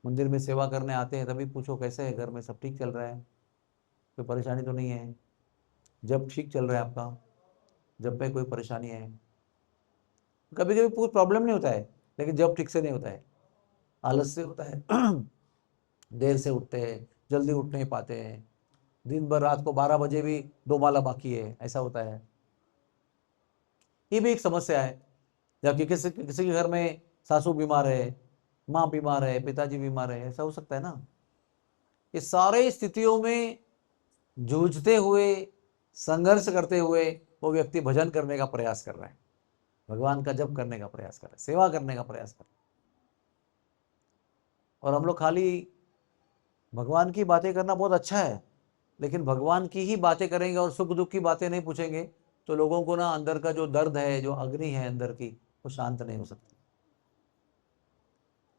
मंदिर में सेवा करने आते हैं तभी पूछो कैसे है, घर में सब ठीक चल रहा है, कोई परेशानी तो नहीं है। जब ठीक चल रहा है आपका, जब पे कोई परेशानी है, कभी कभी कोई प्रॉब्लम नहीं होता है, लेकिन जब ठीक से नहीं होता है, आलस से होता है देर से उठते हैं, जल्दी उठ नहीं पाते हैं, दिन भर रात को 12 बजे भी 2 माला बाकी है, ऐसा होता है। ये भी एक समस्या है। जबकि किसी किसी के घर में सासू बीमार है, माँ बीमार है, पिताजी बीमार है, ऐसा हो सकता है ना। ये सारे स्थितियों में जूझते हुए, संघर्ष करते हुए वो व्यक्ति भजन करने का प्रयास कर रहा है, भगवान का जप करने का प्रयास कर रहा है, सेवा करने का प्रयास कर रहा है। और हम लोग खाली भगवान की बातें करना बहुत अच्छा है, लेकिन भगवान की ही बातें करेंगे और सुख दुख की बातें नहीं पूछेंगे, तो लोगों को ना अंदर का जो दर्द है, जो अग्नि है अंदर की, वो शांत नहीं हो सकती।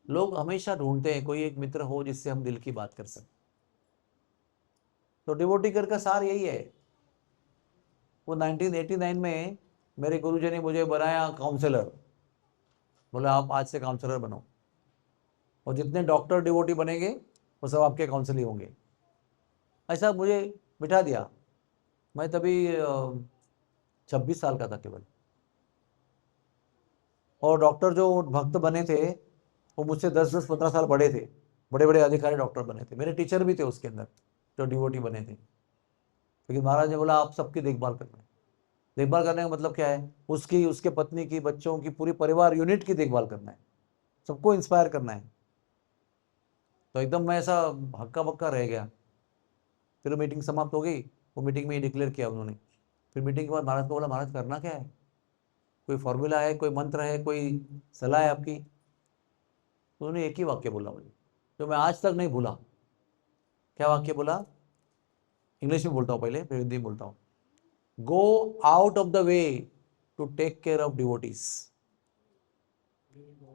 लोग हमेशा ढूंढते हैं कोई एक मित्र हो जिससे हम दिल की बात कर सकें। तो डिवोटी कर का सार यही है। वो 1989 में मेरे गुरुजी ने मुझे बनाया काउंसलर, बोला आप आज से काउंसलर बनो, और जितने डॉक्टर डिवोटी बनेंगे वो सब आपके काउंसिल ही होंगे। ऐसा मुझे बिठा दिया। मैं तभी 26 साल का था केवल, और डॉक्टर जो भक्त बने थे वो मुझसे 10-10-15 साल बड़े थे, बड़े बड़े अधिकारी डॉक्टर बने थे, मेरे टीचर भी थे उसके अंदर जो डिवोटी बने थे। लेकिन महाराज ने बोला आप सबकी देखभाल करना है। देखभाल करने का मतलब क्या है, उसकी, उसके पत्नी की, बच्चों की, पूरी परिवार यूनिट की देखभाल करना है, सबको इंस्पायर करना है। तो एकदम मैं ऐसा हक्का बक्का रह गया। फिर मीटिंग समाप्त हो गई, वो मीटिंग में ही डिक्लेयर किया उन्होंने। फिर मीटिंग के बाद महाराज को बोला महाराज करना क्या है, कोई फॉर्मूला है, कोई मंत्र है, कोई सलाह है आपकी। तो उन्होंने एक ही वाक्य बोला मुझे, जो मैं आज तक नहीं भूला। क्या वाक्य बोला, इंग्लिश में बोलता हूँ पहले, फिर हिंदी में बोलता हूँ। Go out of the way to take care of devotees.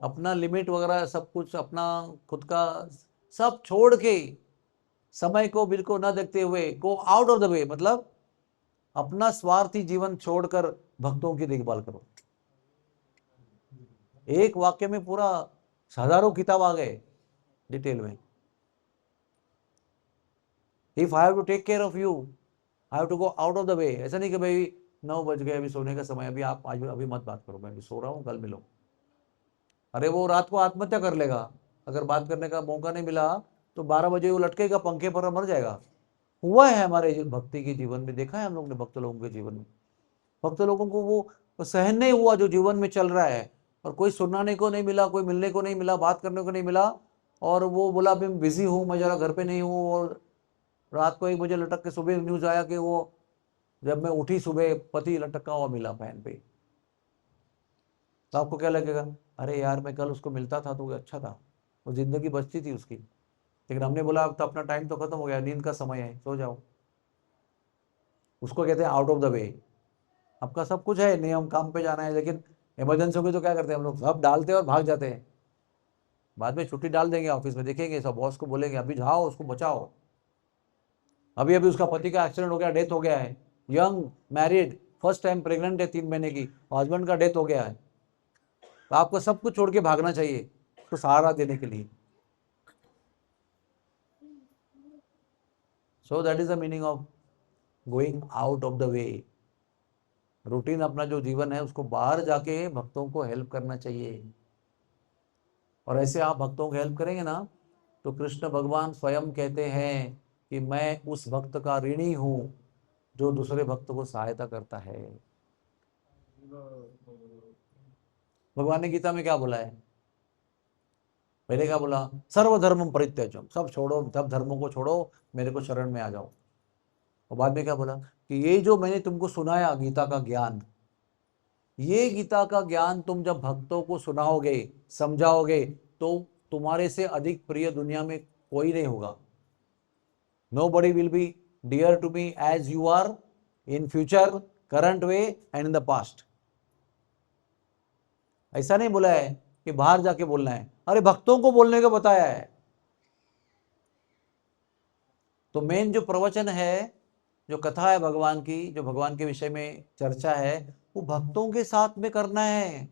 अपना लिमिट वगैरह सब कुछ, अपना खुद का सब छोड़ के, समय को बिल्कुल न देखते हुए, गो आउट ऑफ द वे मतलब अपना स्वार्थी जीवन छोड़कर भक्तों की देखभाल करो। एक वाक्य में पूरा हजारों किताब आ गए डिटेल में। If I have to take care of you, I have to go out of the way. ऐसा नहीं कि भाई 9 बज गए, अभी सोने का समय, अभी आप आज अभी मत बात करो, मैं अभी सो रहा हूँ, कल मिलो। अरे वो रात को आत्महत्या कर लेगा अगर बात करने का मौका नहीं मिला, तो 12 बजे वो लटकेगा पंखे पर, मर जाएगा। हुआ है हमारे भक्ति के जीवन में, देखा है हम लोग ने भक्त लोगों के जीवन में। भक्त लोगों को वो सहन नहीं हुआ जो जीवन में चल रहा है, और कोई सुनाने को नहीं मिला, कोई मिलने को नहीं मिला, बात करने को नहीं मिला, और वो बोला अभी मैं बिजी हूँ, मैं जरा घर पे नहीं हूँ। और रात को 1 बजे लटक के सुबह न्यूज आया कि वो, जब मैं उठी सुबह, पति लटका हुआ मिला फैन पे। तो आपको क्या लगेगा, अरे यार मैं कल उसको मिलता था तो वो अच्छा था, वो जिंदगी बचती थी उसकी। लेकिन हमने बोला अब तो अपना टाइम तो खत्म हो गया, नींद का समय है, सो जाओ। उसको कहते हैं आउट ऑफ द वे। आपका सब कुछ है, नियम, काम पे जाना है, लेकिन इमरजेंसी होगी तो क्या करते हैं हम लोग, सब डालते हैं और भाग जाते हैं। बाद में छुट्टी डाल देंगे, ऑफिस में देखेंगे, सब बॉस को बोलेंगे अभी जाओ उसको बचाओ। अभी अभी उसका पति का एक्सीडेंट हो गया, डेथ हो गया है, young, married, first time pregnant है 3 महीने की, हस्बैंड का डेथ हो गया है। तो आपको सब कुछ छोड़ के भागना चाहिए तो सहारा देने के लिए। So that is the meaning of going out of the way. Routine अपना जो जीवन है उसको बाहर जाके भक्तों को हेल्प करना चाहिए। और ऐसे आप भक्तों को हेल्प करेंगे ना, तो कृष्ण भगवान स्वयं कहते हैं कि मैं उस भक्त का ऋणी हूं जो दूसरे भक्त को सहायता करता है। भगवान ने गीता में क्या बोला है, पहले क्या बोला, सर्वधर्मम परित्यजम, सब छोड़ो, सब धर्मों को छोड़ो, मेरे को शरण में आ जाओ। और बाद में क्या बोला कि ये जो मैंने तुमको सुनाया गीता का ज्ञान, ये गीता का ज्ञान तुम जब भक्तों को सुनाओगे, समझाओगे, तो तुम्हारे से अधिक प्रिय दुनिया में कोई नहीं होगा। Nobody will be dear to me as you are in future, current way and in the past. ऐसा नहीं बोला है कि बाहर जाके बोलना है, अरे भक्तों को बोलने को बताया है। तो मेन जो प्रवचन है, जो कथा है भगवान की, जो भगवान के विषय में चर्चा है, वो भक्तों के साथ में करना है,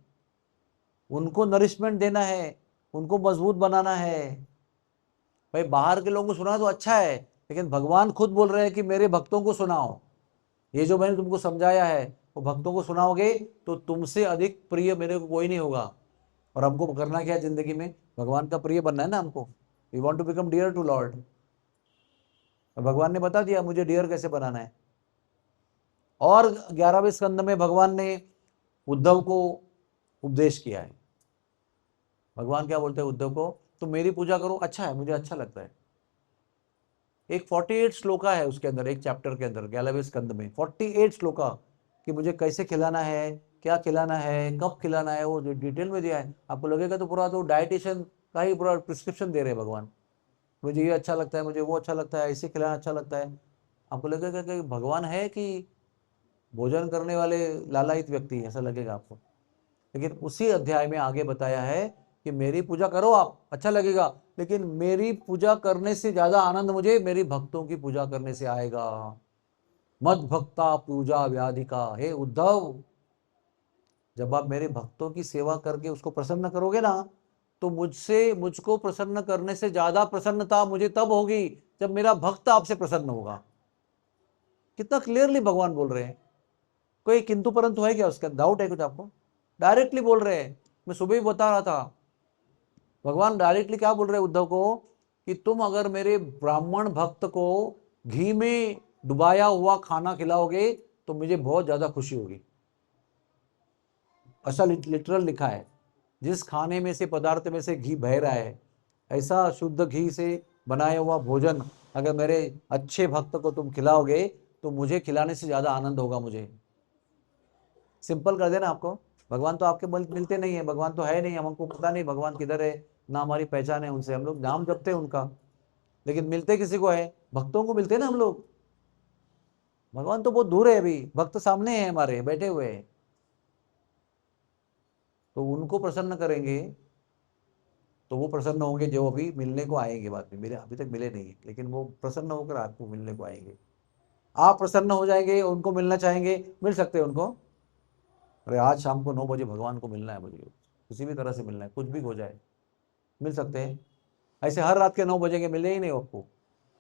उनको नरिशमेंट देना है, उनको मजबूत बनाना है। भाई बाहर के लोगों को सुना तो अच्छा है, लेकिन भगवान खुद बोल रहे हैं कि मेरे भक्तों को सुनाओ, ये जो मैंने तुमको समझाया है वो भक्तों को सुनाओगे तो तुमसे अधिक प्रिय मेरे को कोई नहीं होगा। और हमको करना क्या है जिंदगी में, भगवान का प्रिय बनना है ना हमको। We want to become dear to Lord. भगवान ने बता दिया मुझे डियर कैसे बनाना है। और 11वें स्कंद में भगवान ने उद्धव को उपदेश किया है। भगवान क्या बोलते हैं उद्धव को, तुम मेरी पूजा करो, अच्छा है, मुझे अच्छा लगता है। एक 48 श्लोका है उसके अंदर, एक चैप्टर के अंदर 11वें स्कंद में 48 श्लोका कि मुझे कैसे खिलाना है, क्या खिलाना है, कब खिलाना है, वो डिटेल में दिया है। आपको लगेगा तो पूरा तो डाइटिशियन का ही पूरा प्रिस्क्रिप्शन दे रहे हैं भगवान, मुझे ये अच्छा लगता है, मुझे वो अच्छा लगता है, ऐसे खिलाना अच्छा लगता है। आपको लगेगा कि भगवान है कि भोजन करने वाले लालायित व्यक्ति, ऐसा लगेगा आपको। लेकिन उसी अध्याय में आगे बताया है कि मेरी पूजा करो आप, अच्छा लगेगा, लेकिन मेरी पूजा करने से ज्यादा आनंद मुझे मेरी भक्तों की पूजा करने से आएगा। मद भक्ता पूजा व्याधि का, हे उद्धव, जब आप मेरे भक्तों की सेवा करके उसको प्रसन्न करोगे ना, तो मुझको प्रसन्न करने से ज्यादा प्रसन्नता मुझे तब होगी जब मेरा भक्त आपसे प्रसन्न होगा। कितना क्लियरली भगवान बोल रहे हैं, कोई किंतु परंतु है क्या, उसका डाउट है कुछ आपको? डायरेक्टली बोल रहे हैं। मैं सुबह ही बता रहा था, भगवान डायरेक्टली क्या बोल रहे हैं उद्धव को कि तुम अगर मेरे ब्राह्मण भक्त को घी में डुबाया हुआ खाना खिलाओगे तो मुझे बहुत ज्यादा खुशी होगी। ऐसा लिटरल लिखा है, जिस खाने में से, पदार्थ में से घी बह रहा है, ऐसा शुद्ध घी से बनाया हुआ भोजन अगर मेरे अच्छे भक्त को तुम खिलाओगे तो मुझे खिलाने से ज्यादा आनंद होगा मुझे। सिंपल कर देना आपको। भगवान तो आपके मिलते नहीं है, भगवान तो है नहीं, हमको पता नहीं भगवान किधर है, ना हमारी पहचान है उनसे, हम लोग नाम जपते हैं उनका, लेकिन मिलते किसी को है, भक्तों को मिलते हैं ना हम लोग। भगवान तो बहुत दूर है, अभी भक्त सामने है हमारे बैठे हुए हैं, तो उनको प्रसन्न करेंगे तो वो प्रसन्न होंगे जो अभी मिलने को आएंगे बाद में, मेरे अभी तक मिले नहीं, लेकिन वो प्रसन्न होकर आपको मिलने को आएंगे। आप प्रसन्न हो जाएंगे, उनको मिलना चाहेंगे, मिल सकते हैं उनको। अरे आज शाम को 9 बजे भगवान को मिलना है मुझे, किसी भी तरह से मिलना है, कुछ भी हो जाए, मिल सकते हैं। ऐसे हर रात के 9 बजे के मिले ही नहीं आपको,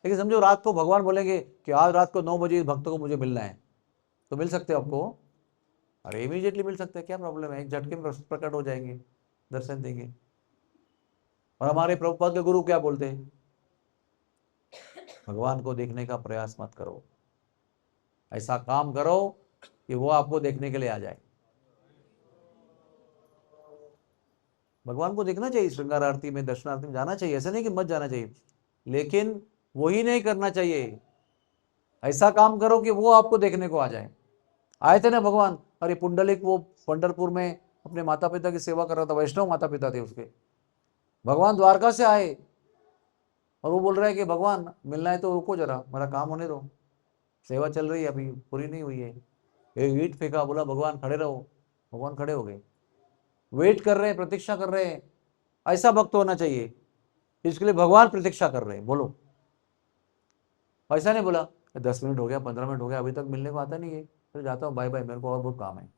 लेकिन समझो रात को भगवान बोलेंगे कि आज रात को 9 बजे भक्तों को मुझे मिलना है, तो मिल सकते हैं आपको। अरे इमीडिएटली मिल सकते हैं, क्या प्रॉब्लम है, एक झटके में प्रकट हो जाएंगे, दर्शन देंगे। और हमारे प्रभुपाद के गुरु क्या बोलते हैं, भगवान को देखने का प्रयास मत करो, ऐसा काम करो कि वो आपको देखने के लिए आ जाए। भगवान को देखना चाहिए, श्रृंगार आरती में, दर्शन आरती में जाना चाहिए, ऐसा नहीं कि मत जाना चाहिए, लेकिन वही नहीं करना चाहिए। ऐसा काम करो कि वो आपको देखने को आ जाए। आए थे ना भगवान, अरे पुंडलिक वो पंढरपुर में अपने माता पिता की सेवा कर रहा था, वैष्णव माता पिता थे उसके, भगवान द्वारका से आए और वो बोल रहा है कि भगवान मिलना है तो रुको जरा, मेरा काम होने दो, सेवा चल रही है अभी पूरी नहीं हुई है। एक ईंट फेंका, बोला भगवान खड़े रहो, भगवान खड़े हो गए, वेट कर रहे हैं, प्रतीक्षा कर रहे हैं। ऐसा भक्त होना चाहिए, इसके लिए भगवान प्रतीक्षा कर रहे हैं, बोलो। ऐसा नहीं बोला 10 मिनट हो गया, 15 मिनट हो गया, अभी तक मिलने को आता नहीं है, फिर जाता हूँ, बाय बाय, मेरे को और बहुत काम है।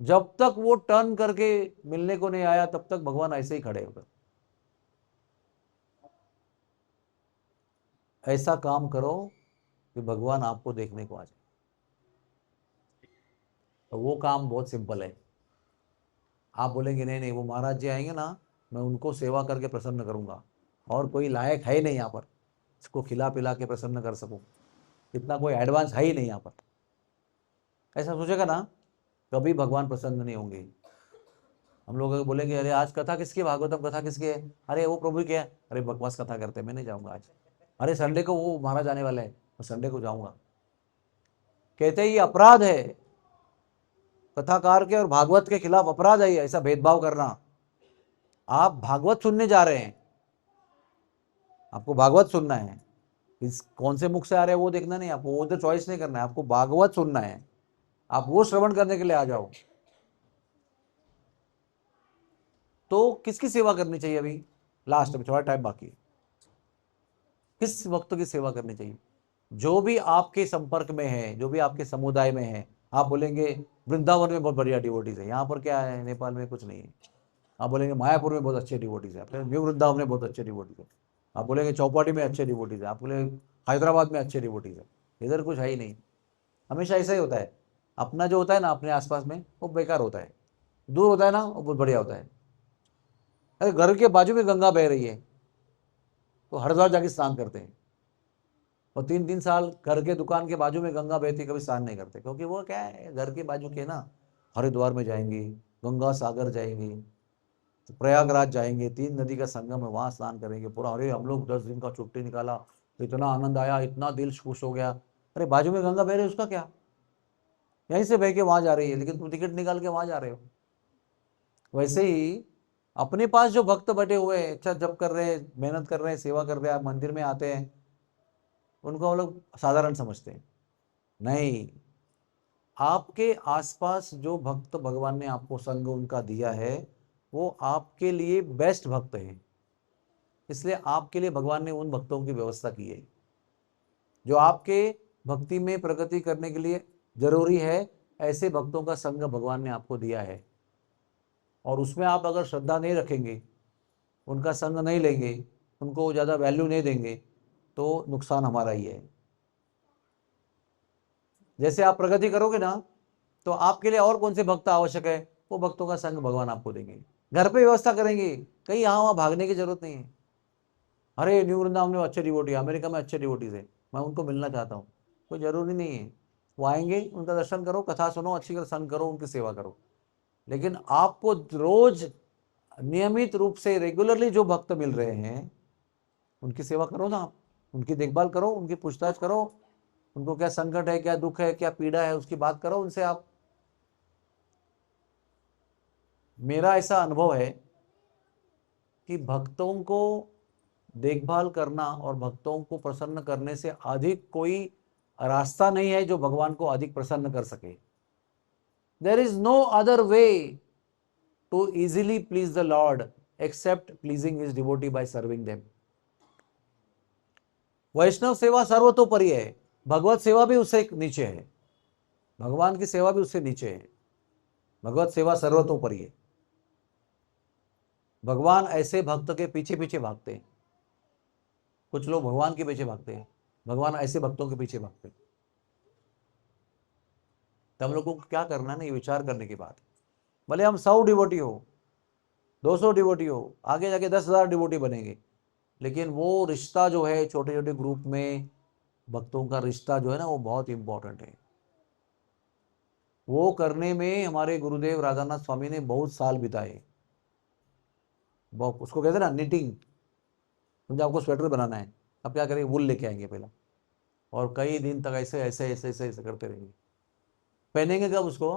जब तक वो टर्न करके मिलने को नहीं आया तब तक भगवान ऐसे ही खड़े होकर। ऐसा काम करो कि भगवान आपको देखने को आ जाए, तो वो काम बहुत सिंपल है। आप बोलेंगे नहीं नहीं वो महाराज जी आएंगे ना, मैं उनको सेवा करके प्रसन्न करूंगा, और कोई लायक है ही नहीं यहाँ पर इसको खिला पिला के प्रसन्न कर सकूं, इतना कोई एडवांस है ही नहीं यहाँ पर, ऐसा सोचेगा ना, कभी भगवान प्रसन्न नहीं होंगे। हम लोग बोलेंगे अरे आज कथा किसकी, भागवतम कथा किसकी है, अरे वो प्रभु की है, अरे बकवास कथा करते हैं, मैं नहीं जाऊंगा आज। अरे संडे को वो महाराज आने वाला है, तो संडे को जाऊंगा। कहते हैं ये अपराध है, कथाकार के और भागवत के खिलाफ अपराध है ऐसा भेदभाव करना। आप भागवत सुनने जा रहे हैं, आपको भागवत सुनना है, इस कौन से मुख से आ रहे हैं वो देखना नहीं, आपको वो तो चॉइस नहीं करना है, आपको भागवत सुनना है, आप वो श्रवण करने के लिए आ जाओ। तो किसकी सेवा करनी चाहिए? अभी लास्ट में थोड़ा टाइम बाकी है, किस वक्त की सेवा करनी चाहिए? जो भी आपके संपर्क में है, जो भी आपके समुदाय में है। आप बोलेंगे वृंदावन में बहुत बढ़िया डिवोटीज है, यहाँ पर क्या है, नेपाल में कुछ नहीं है। आप बोलेंगे मायापुर में बहुत अच्छे डिवोटीज है, न्यू वृंदावन में बहुत अच्छे डिवोटीज है। आप बोलेंगे चौपाटी में अच्छे डिवोटीज है, आप बोलेंगे हैदराबाद में अच्छे डिवोटीज है। इधर कुछ है ही नहीं। हमेशा ऐसा ही होता है, अपना जो होता है ना अपने आसपास में वो बेकार होता है, दूर होता है ना वो बहुत बढ़िया होता है। अरे घर के बाजू में गंगा बह रही है तो हरिद्वार जाके स्नान करते हैं, और 3-3 साल घर के दुकान के बाजू में गंगा बहती कभी स्नान नहीं करते, क्योंकि वो क्या है, घर के बाजू के ना। हरिद्वार में जाएंगे, गंगा सागर जाएंगे, तो प्रयागराज जाएंगे, 3 नदी का संगम है, वहां स्नान करेंगे पूरा। अरे हम लोग 10 दिन का छुट्टी निकाला, इतना आनंद आया, इतना दिल खुश हो गया। अरे बाजू में गंगा बह रही है, उसका क्या, यहीं से बह के वहां जा रही है, लेकिन तुम टिकट निकाल के वहां जा रहे हो। वैसे ही अपने पास जो भक्त बैठे हुए हैं, अच्छा जप कर रहे हैं, मेहनत कर रहे हैं, सेवा कर रहे हैं, मंदिर में आते हैं, उनको हम लोग साधारण समझते हैं। नहीं, आपके आसपास जो भक्त भगवान ने आपको संग उनका दिया है, वो आपके लिए बेस्ट भक्त है। इसलिए आपके लिए भगवान ने उन भक्तों की व्यवस्था की है जो आपके भक्ति में प्रगति करने के लिए जरूरी है। ऐसे भक्तों का संग भगवान ने आपको दिया है, और उसमें आप अगर श्रद्धा नहीं रखेंगे, उनका संग नहीं लेंगे, उनको ज़्यादा वैल्यू नहीं देंगे, तो नुकसान हमारा ही है। जैसे आप प्रगति करोगे ना, तो आपके लिए और कौन से भक्त आवश्यक है, वो भक्तों का संग भगवान आपको देंगे। घर पे व्यवस्था करेंगे, कहीं यहाँ वहाँ भागने की जरूरत नहीं है। अरे न्यू वृंदावन में अच्छे डिवोटी, अमेरिका में अच्छे डिवोटीज है, मैं उनको मिलना चाहता हूँ, कोई जरूरी नहीं है। वो आएंगे, उनका दर्शन करो, कथा सुनो, अच्छी तरह संग करो, उनकी सेवा करो। लेकिन आपको रोज नियमित रूप से रेगुलरली जो भक्त मिल रहे हैं, उनकी सेवा करो ना आप, उनकी देखभाल करो, उनकी पूछताछ करो, उनको क्या संकट है, क्या दुख है, क्या पीड़ा है, उसकी बात करो उनसे आप। मेरा ऐसा अनुभव है कि भक्तों को देखभाल करना और भक्तों को प्रसन्न करने से अधिक कोई रास्ता नहीं है जो भगवान को अधिक प्रसन्न कर सके। There is no other way to easily please the lord except pleasing his devotee by serving them. वैष्णव सेवा सर्वतोपरि है, भगवत सेवा भी उससे नीचे है, भगवान की सेवा भी उससे नीचे है। भगवत सेवा सर्वतोपरि है। भगवान ऐसे भक्त के पीछे पीछे भागते हैं। कुछ लोग भगवान के पीछे भागते हैं, भगवान ऐसे भक्तों के पीछे भागते हैं। तो हम लोगों को क्या करना है ना, ये विचार करने की बात है। भले हम 100 डिवोटी हो, 200 डिवोटी हो, आगे जाके 10,000 डिवोटी बनेंगे, लेकिन वो रिश्ता जो है छोटे छोटे ग्रुप में भक्तों का रिश्ता जो है ना, वो बहुत इंपॉर्टेंट है। वो करने में हमारे गुरुदेव राधानाथ स्वामी ने बहुत साल बिताए। बहुत, उसको कहते हैं ना निटिंग। मुझे आपको स्वेटर बनाना है, अब क्या करेंगे, वुल लेके आएंगे पहला, और कई दिन तक ऐसे ऐसे ऐसे ऐसे ऐसे करते रहेंगे। पहनेंगे कब उसको,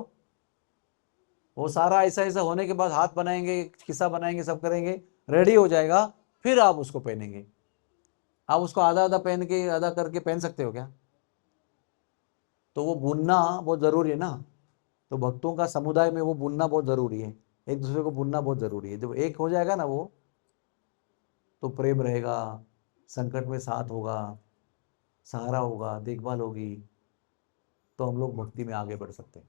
वो सारा ऐसा ऐसा होने के बाद हाथ बनाएंगे, खिस्सा बनाएंगे, सब करेंगे, रेडी हो जाएगा, फिर आप उसको पहनेंगे। आप उसको आधा आधा पहन के, आधा करके पहन सकते हो क्या? तो वो बुनना बहुत जरूरी है ना। तो भक्तों का समुदाय में वो बुनना बहुत जरूरी है, एक दूसरे को बुनना बहुत जरूरी है। जब एक हो जाएगा ना वो, तो प्रेम रहेगा, संकट में साथ होगा, सहारा होगा, देखभाल होगी, तो हम लोग भक्ति में आगे बढ़ सकते हैं।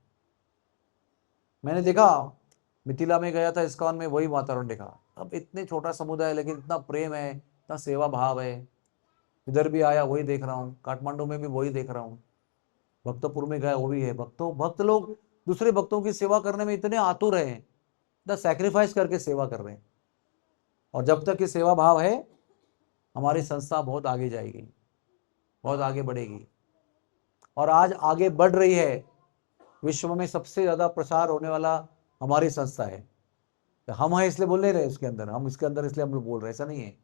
मैंने देखा, मिथिला में गया था, इस्कॉन में वही वातावरण देखा। अब इतने छोटा समुदाय है, लेकिन इतना प्रेम है, इतना सेवा भाव है। इधर भी आया वही देख रहा हूँ, काठमांडू में भी वही देख रहा हूँ, भक्तपुर में गया वो भी है। भक्त लोग दूसरे भक्तों की सेवा करने में इतने आतुर हैं, इतना सैक्रिफाइस करके सेवा कर रहे हैं। और जब तक ये सेवा भाव है, हमारी संस्था बहुत आगे जाएगी, बहुत आगे बढ़ेगी, और आज आगे बढ़ रही है। विश्व में सबसे ज्यादा प्रसार होने वाला हमारी संस्था है। हम हैं इसलिए बोल नहीं रहे उसके अंदर, हम इसके अंदर इसलिए हम लोग बोल रहे हैं, ऐसा नहीं है।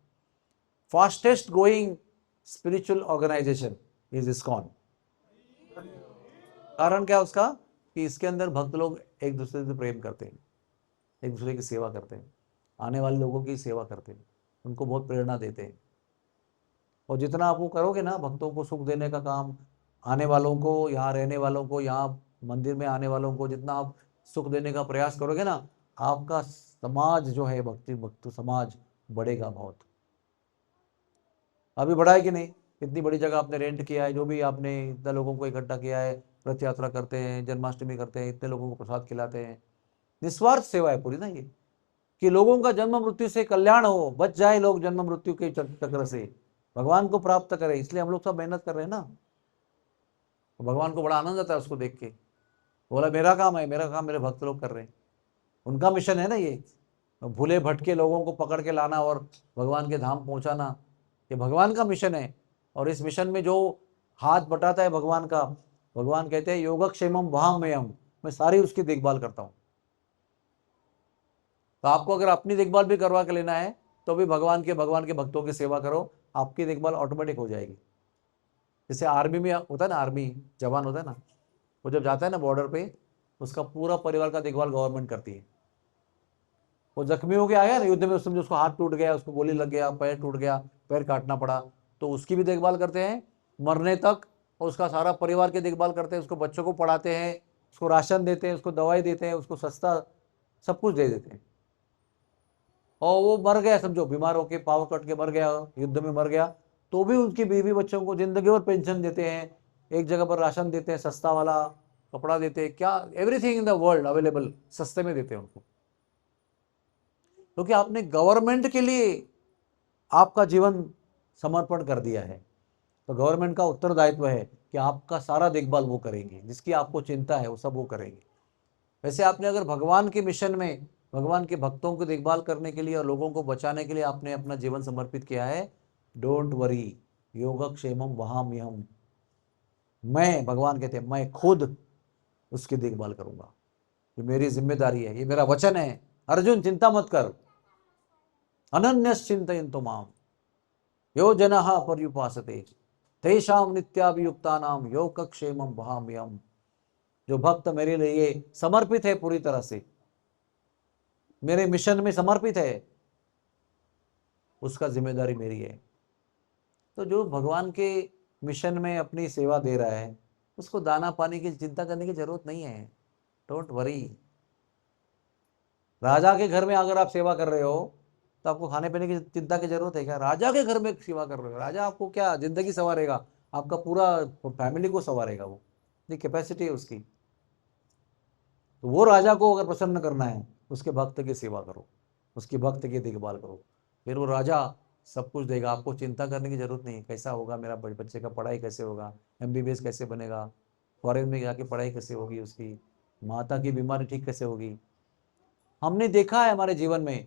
Fastest going spiritual organization is ISKCON. कारण क्या उसका? कि इसके अंदर भक्त लोग एक दूसरे से प्रेम करते हैं, एक दूसरे की सेवा करते हैं, आने वाले लोगों की सेवा करते हैं, उनको बहुत प्रेरणा देते हैं। और जितना आप वो करोगे ना भक्तों को सुख देने का काम, आने वालों को, यहाँ रहने वालों को, यहाँ मंदिर में आने वालों को जितना आप सुख देने का प्रयास करोगे ना, आपका समाज जो है भक्ति भक्त समाज बढ़ेगा बहुत। अभी बढ़ा है कि नहीं? इतनी बड़ी जगह आपने रेंट किया है, जो भी आपने इतने लोगों को इकट्ठा किया है, रथ यात्रा करते हैं, जन्माष्टमी करते हैं, इतने लोगों को प्रसाद खिलाते हैं, निस्वार्थ सेवा है पूरी ना ये, कि लोगों का जन्म मृत्यु से कल्याण हो, बच जाए लोग जन्म मृत्यु के चक्र से, भगवान को प्राप्त करें, इसलिए हम लोग सब मेहनत कर रहे हैं ना। तो भगवान को बड़ा आनंद आता है उसको देख के, बोला मेरा काम है, मेरा काम मेरे भक्त लोग कर रहे हैं, उनका मिशन है ना ये, भूले भटके लोगों को पकड़ के लाना और भगवान के धाम पहुंचाना, ये भगवान का मिशन है। और इस मिशन में जो हाथ बटाता है भगवान का, भगवान कहते हैं योगक्षेमम वहाम्यहम्, मैं सारी उसकी देखभाल करता हूँ। तो आपको अगर अपनी देखभाल भी करवा के लेना है तो भी भगवान के भक्तों की सेवा करो, आपकी देखभाल ऑटोमेटिक हो जाएगी। जैसे आर्मी में होता है ना, आर्मी जवान होता है ना, वो जब जाता है ना बॉर्डर पे, उसका पूरा परिवार का देखभाल गवर्नमेंट करती है। वो जख्मी होके आया ना युद्ध में, उस समय उसको हाथ टूट गया, उसको गोली लग गया, पैर टूट गया, पैर काटना पड़ा, तो उसकी भी देखभाल करते हैं मरने तक, और उसका सारा परिवार की देखभाल करते हैं, उसको बच्चों को पढ़ाते हैं, उसको राशन देते हैं, उसको दवाई देते हैं, उसको सस्ता सब कुछ दे देते हैं। और वो मर गया, समझो बीमार होके पावर कट के मर गया, युद्ध में मर गया, तो भी उनकी बीवी बच्चों को जिंदगी भर पेंशन देते हैं, एक जगह पर राशन देते हैं, सस्ता वाला कपड़ा देते हैं, क्या everything in the world available सस्ते में देते हैं उनको, क्योंकि आपने गवर्नमेंट के लिए आपका जीवन समर्पण कर दिया है। तो गवर्नमेंट का उत्तरदायित्व है कि आपका सारा देखभाल वो करेंगे, जिसकी आपको चिंता है वो सब वो करेंगे। वैसे आपने अगर भगवान के मिशन में, भगवान के भक्तों की देखभाल करने के लिए और लोगों को बचाने के लिए आपने अपना जीवन समर्पित किया है, डोंट वरी, योगक्षेमम वहाम्यहम्, मैं, भगवान कहते हैं मैं खुद उसकी देखभाल करूंगा, ये मेरी जिम्मेदारी है, ये मेरा वचन है। अर्जुन चिंता मत कर, अनन्यश्चिन्तयन्तो माम यो जनः पर्युपासते तेषां नित्याभियुक्तानां योगक्षेमम वहाम्यहम्। जो भक्त मेरे लिए समर्पित है, पूरी तरह से मेरे मिशन में समर्पित है, उसका जिम्मेदारी मेरी है। तो जो भगवान के मिशन में अपनी सेवा दे रहा है, उसको दाना पानी की चिंता करने की जरूरत नहीं है, डोंट वरी। राजा के घर में अगर आप सेवा कर रहे हो तो आपको खाने पीने की चिंता की जरूरत है क्या? राजा के घर में सेवा कर रहे हो, राजा आपको क्या जिंदगी संवारेगा, आपका पूरा फैमिली को संवारेगा, वो ये कैपेसिटी है उसकी। तो वो राजा को अगर प्रसन्न करना है, उसके भक्त की सेवा करो, उसके भक्त की देखभाल करो, फिर वो राजा सब कुछ देगा, आपको चिंता करने की जरूरत नहीं है कैसा होगा मेरा बच्चे का पढ़ाई कैसे होगा, एमबीबीएस कैसे बनेगा, फॉरेन में जाके पढ़ाई कैसे होगी उसकी, माता की बीमारी ठीक कैसे होगी। हमने देखा है हमारे जीवन में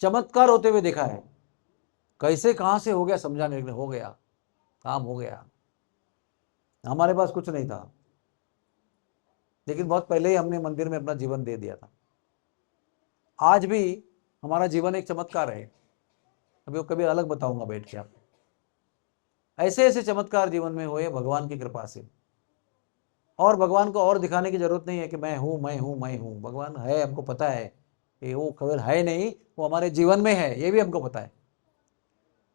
चमत्कार होते हुए देखा है, कैसे कहाँ से हो गया समझाने, हो गया, काम हो गया। हमारे पास कुछ नहीं था, लेकिन बहुत पहले ही हमने मंदिर में अपना जीवन दे दिया था। आज भी हमारा जीवन एक चमत्कार है, अभी वो कभी अलग बताऊंगा बैठ के आपको। ऐसे ऐसे चमत्कार जीवन में हुए भगवान की कृपा से, और भगवान को और दिखाने की जरूरत नहीं है कि मैं हूं मैं हूं मैं हूं, भगवान है, हमको पता है कि वो केवल है नहीं, वो हमारे जीवन में है, ये भी हमको पता है।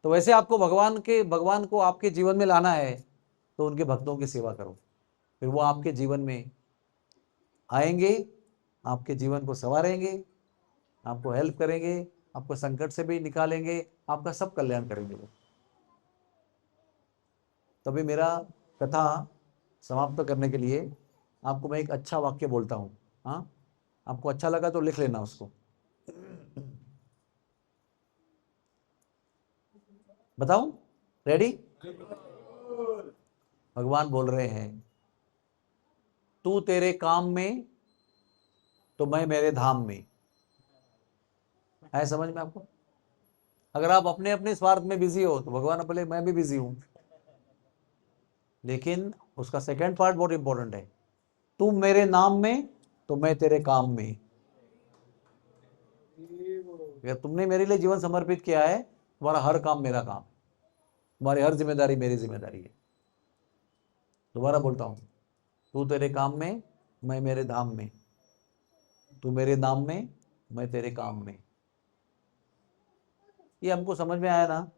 तो वैसे आपको भगवान को आपके जीवन में लाना है, तो उनके भक्तों की सेवा करो, फिर वो आपके जीवन में आएंगे, आपके जीवन को संवारेंगे, आपको हेल्प करेंगे, आपको संकट से भी निकालेंगे, आपका सब कल्याण करेंगे वो। तभी मेरा कथा समाप्त करने के लिए आपको मैं एक अच्छा वाक्य बोलता हूँ। हाँ, आपको अच्छा लगा तो लिख लेना उसको। बताऊं? रेडी? भगवान बोल रहे हैं, तू तेरे काम में तो मैं मेरे धाम में। है समझ में आपको? अगर आप अपने अपने स्वार्थ में बिजी हो तो भगवान बोले मैं भी बिजी हूं, लेकिन उसका सेकंड पार्ट बहुत इंपॉर्टेंट है, तू मेरे नाम में तो मैं तेरे काम में। अगर तुमने मेरे लिए जीवन समर्पित किया है, तुम्हारा हर काम मेरा काम, तुम्हारी हर जिम्मेदारी मेरी जिम्मेदारी है। दोबारा बोलता हूँ, तू तेरे काम में, मैं मेरे धाम में, तू मेरे नाम में, मैं तेरे काम में। ये हमको समझ में आया ना?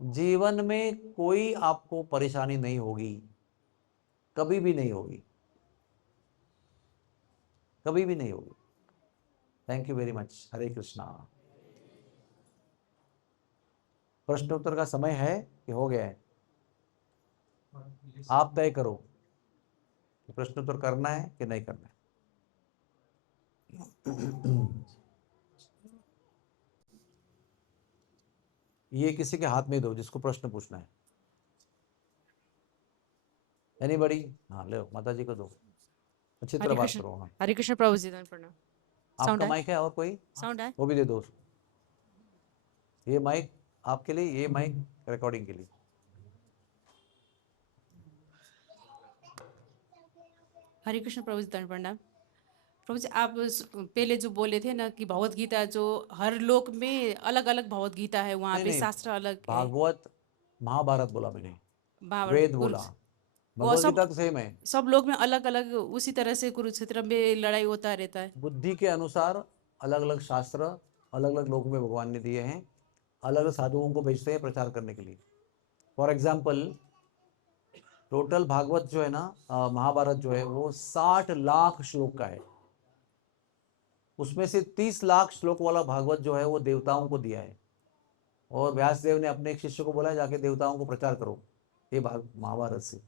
जीवन में कोई आपको परेशानी नहीं होगी, कभी भी नहीं होगी, कभी भी नहीं होगी। Thank you very much. Hare Krishna. प्रश्न उत्तर का समय है कि हो गया है? आप तय करो कि प्रश्न उत्तर करना है कि नहीं करना है। ये किसी के हाथ में दो जिसको प्रश्न पूछना है। एनीबॉडी? हाँ, ले माता जी को दो, अच्छी तरह हरे बात कृष्ण। करो। हाँ, हरे कृष्ण प्रभु जी, प्रणाम। साउंड आपका आए? माइक है और कोई? साउंड आए? वो भी दे दो। ये माइक आपके लिए, ये माइक रिकॉर्डिंग के लिए। हरे कृष्ण प्रभु जी, प्रणाम। प्रभु जी, आप पहले जो बोले थे ना कि भगवत गीता जो हर लोक में अलग अलग भगवत गीता है, वहाँ नहीं पे नहीं, शास्त्र अलग है। भागवत महाभारत बोला मैंने, महाभारत वेद बोला। कुरुक्ष वो भगवत सब गीता तो सेम है। सब लोग में अलग अलग उसी तरह से कुरुक्षेत्र में लड़ाई होता रहता है। बुद्धि के अनुसार अलग अलग शास्त्र अलग अलग लोगों में भगवान ने दिए हैं, अलग अलग साधुओं को भेजते हैं प्रचार करने के लिए। फॉर एग्जाम्पल, टोटल भागवत जो है ना, महाभारत जो है वो 60 लाख श्लोक का है। उसमें से 30 लाख श्लोक वाला भागवत जो है वो देवताओं को दिया है, और व्यास देव ने अपने एक शिष्य को बोला जाके देवताओं को प्रचार करो ये महाभारत से।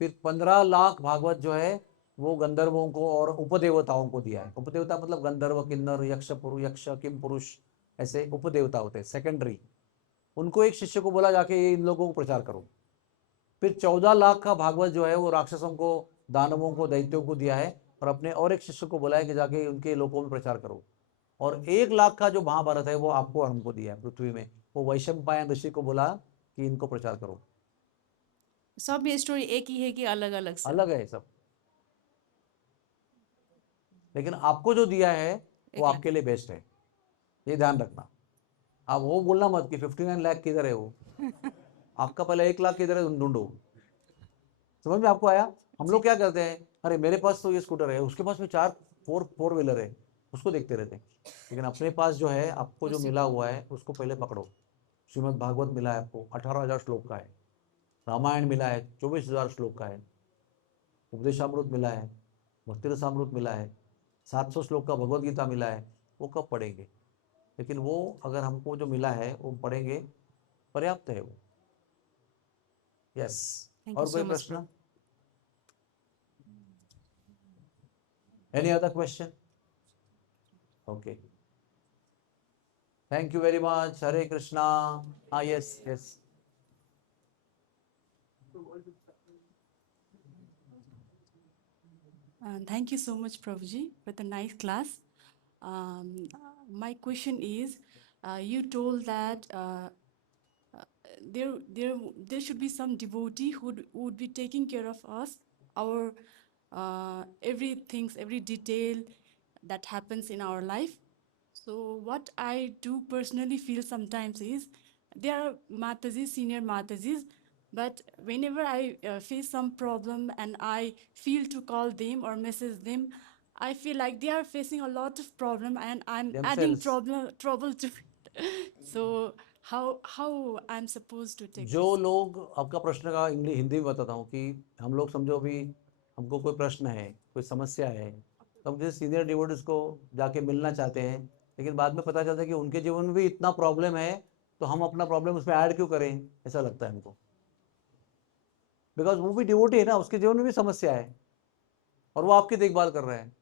फिर 15 लाख भागवत जो है वो गंधर्वों को और उपदेवताओं को दिया है। उपदेवता मतलब गंधर्व, किन्नर, यक्ष, पुरुष, यक्ष, किम पुरुष, ऐसे उपदेवता होते हैं सेकेंडरी। उनको एक शिष्य को बोला जाके ये इन लोगों को प्रचार करो। फिर 14 लाख का भागवत जो है वो राक्षसों को, दानवों को, दैत्यों को दिया है, और अपने और एक शिष्य को बोला है कि जाके उनके लोगों में प्रचार करो। और 1 लाख का जो महाभारत है वो आपको और हमको दिया है पृथ्वी में, वो वैशंपायन ऋषि को बोला कि इनको प्रचार करो। सब में स्टोरी एक ही है कि अलग अलग से? अलग है सब, लेकिन आपको जो दिया है वो एक लाख। आपके लिए बेस्ट है, ये ध्यान रखना। आप वो बोलना मत कि 59 लाख किधर है, वो आपका पहले 1 लाख किधर है ढूंढो। समझ में आपको आया? हम जी। लोग क्या करते हैं, अरे मेरे पास तो ये स्कूटर है, उसके पास में 4 फोर व्हीलर है, उसको देखते रहते हैं। लेकिन अपने पास जो है, आपको जो उसी मिला हुआ है उसको पहले पकड़ो। श्रीमद् भागवत मिला है आपको, 18,000 श्लोक का है। रामायण मिला है, 24,000 श्लोक का है। उपदेशामृत मिला है, भक्ति रसामृत मिला है, 700 श्लोक का भगवत गीता मिला है। वो कब पढ़ेंगे? लेकिन वो अगर हमको जो मिला है वो पढ़ेंगे, पर्याप्त है वो। यस। थैंक यू और सो कोई मच प्रश्न? प्रभु। Any other question? Okay, thank you very much. Hare Krishna. हाँ, yes yes. Thank you so much, Prabhuji, for the nice class. My question is, you told that there should be some devotee who would be taking care of us, our every detail that happens in our life. So what I do personally feel sometimes is there are Matajis, senior Matajis, but whenever I face some problem and I feel to call them or message them, I feel like they are facing a lot of problem and I'm adding themselves, trouble to it. So how I'm supposed to take जो this? लोग, आपका प्रश्न का English Hindi में बताता हूँ कि हम लोग समझो भी, हमको कोई प्रश्न है, कोई समस्या है, तो हम किसी सीनियर डिवोटिस को जाके मिलना चाहते हैं, लेकिन बाद में पता चलता है कि उनके जीवन में भी इतना प्रॉब्लम है, तो हम अपना प्रॉब्लम उसमें ऐड क्यों करें, ऐसा लगता है हमको। बिकॉज वो भी डिवोटी है ना, उसके जीवन में भी समस्या है और वो आपकी देखभाल कर रहा है,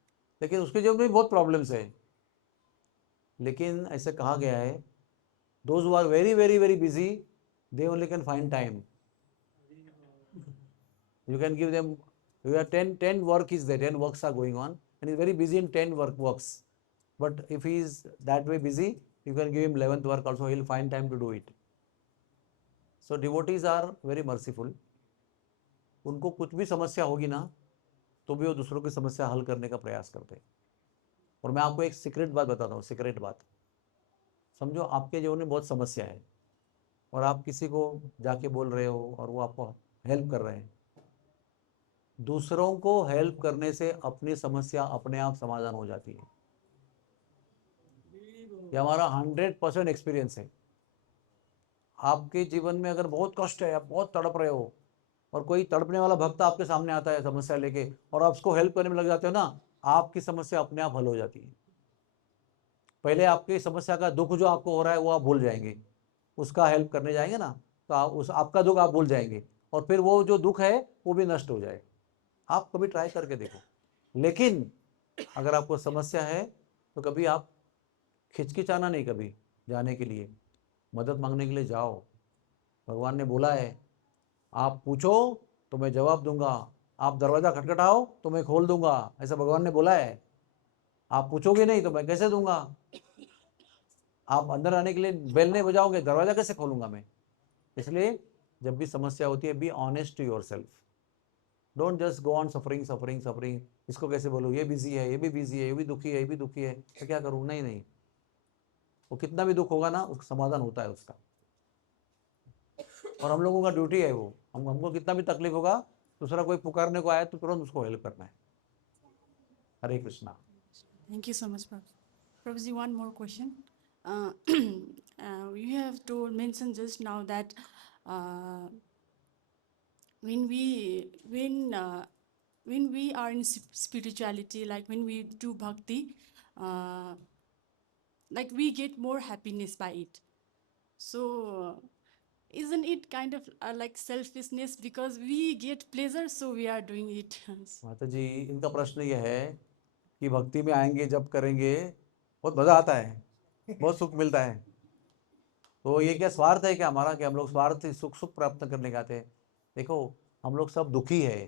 लेकिन उसके जीवन में भी बहुत प्रॉब्लम्स है। लेकिन ऐसे कहा गया है, those who are very very very busy, they only can find time. You can give them, you have 10 work is there, 10 works are going on, and he's very busy in 10 works. But if he is that way busy, you can give him 11th work also, he'll find time to do it. So devotees are very merciful. उनको कुछ भी समस्या होगी ना, तो भी वो दूसरों की समस्या हल करने का प्रयास करते हैं। और मैं आपको एक सीक्रेट बात बताता हूँ, सीक्रेट बात। समझो आपके जीवन में बहुत समस्या है और आप किसी को जाके बोल रहे हो और वो आपको हेल्प कर रहे हैं। दूसरों को हेल्प करने से अपनी समस्या अपने आप समाधान हो जाती है। ये हमारा 100% एक्सपीरियंस है। आपके जीवन में अगर बहुत कष्ट है, आप बहुत तड़प रहे हो और कोई तड़पने वाला भक्त आपके सामने आता है समस्या लेके और आप उसको हेल्प करने में लग जाते हो ना, आपकी समस्या अपने आप हल हो जाती है। पहले आपकी समस्या का दुख जो आपको हो रहा है वो आप भूल जाएंगे, उसका हेल्प करने जाएंगे ना तो आपका दुख आप भूल जाएंगे और फिर वो जो दुख है वो भी नष्ट हो जाएगा। आप कभी ट्राई करके देखो। लेकिन अगर आपको समस्या है तो कभी आप खिचकिचाना नहीं, कभी जाने के लिए, मदद मांगने के लिए जाओ। भगवान ने बोला है आप पूछो तो मैं जवाब दूंगा, आप दरवाजा खटखटाओ तो मैं खोल दूंगा, ऐसा भगवान ने बोला है। आप पूछोगे नहीं तो मैं कैसे दूंगा? आप अंदर आने के लिए बेल नहीं बजाओगे, दरवाजा कैसे खोलूंगा मैं? इसलिए जब भी समस्या होती है, be honest to yourself. Don't just go on suffering suffering suffering. इसको कैसे बोलूँ, ये बिजी है, ये भी बिजी है, ये भी दुखी है, ये भी दुखी है, तो क्या करूँ? नहीं नहीं, वो कितना भी दुख होगा ना उसका समाधान होता है उसका। और हम लोगों का ड्यूटी है वो, हमको कितना भी तकलीफ होगा, दूसरा कोई पुकारने को आए तो तुरंत उसको हेल्प करना है। हरे Krishna. Thank you so much, Prabhu. Prabhuji, one more question. You have mentioned just now that uh, when we are in spirituality, like when we do bhakti, uh, like we get more happiness by it. So isn't it kind of like selfishness because we get pleasure, so we are doing it? माता जी, इनका प्रश्न ये है कि भक्ति में आएंगे, जब करेंगे बहुत मजा आता है, बहुत सुख मिलता है, तो ये क्या स्वार्थ है क्या हमारा कि हम लोग स्वार्थ सुख प्राप्त करने के आते हैं? देखो, हम लोग सब दुखी है,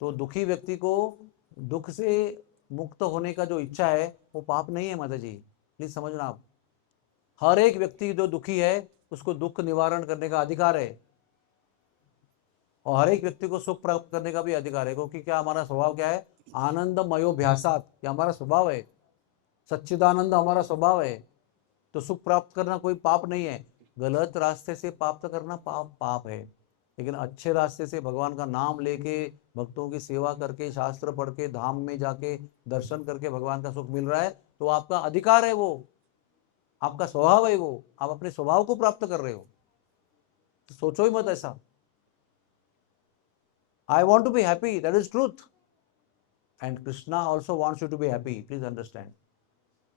तो दुखी व्यक्ति को दुख से मुक्त होने का जो इच्छा है वो पाप नहीं है माता जी, प्लीज समझना आप। हर एक व्यक्ति जो दुखी है उसको दुख निवारण करने का अधिकार है और हर एक व्यक्ति को सुख प्राप्त करने का भी अधिकार है, क्योंकि क्या हमारा स्वभाव क्या है? आनंदमयोभ्यासात, ये हमारा स्वभाव है। सच्चिदानंद हमारा स्वभाव है। तो सुख प्राप्त करना कोई पाप नहीं है। गलत रास्ते से प्राप्त करना पाप है, लेकिन अच्छे रास्ते से भगवान का नाम लेके, भक्तों की सेवा करके, शास्त्र पढ़ के, धाम में जाके दर्शन करके भगवान का सुख मिल रहा है तो आपका अधिकार है, वो आपका स्वभाव है, वो आप अपने स्वभाव को प्राप्त कर रहे हो। तो सोचो ही मत ऐसा। I want to be happy, that is truth. And Krishna also wants you to be happy, please understand.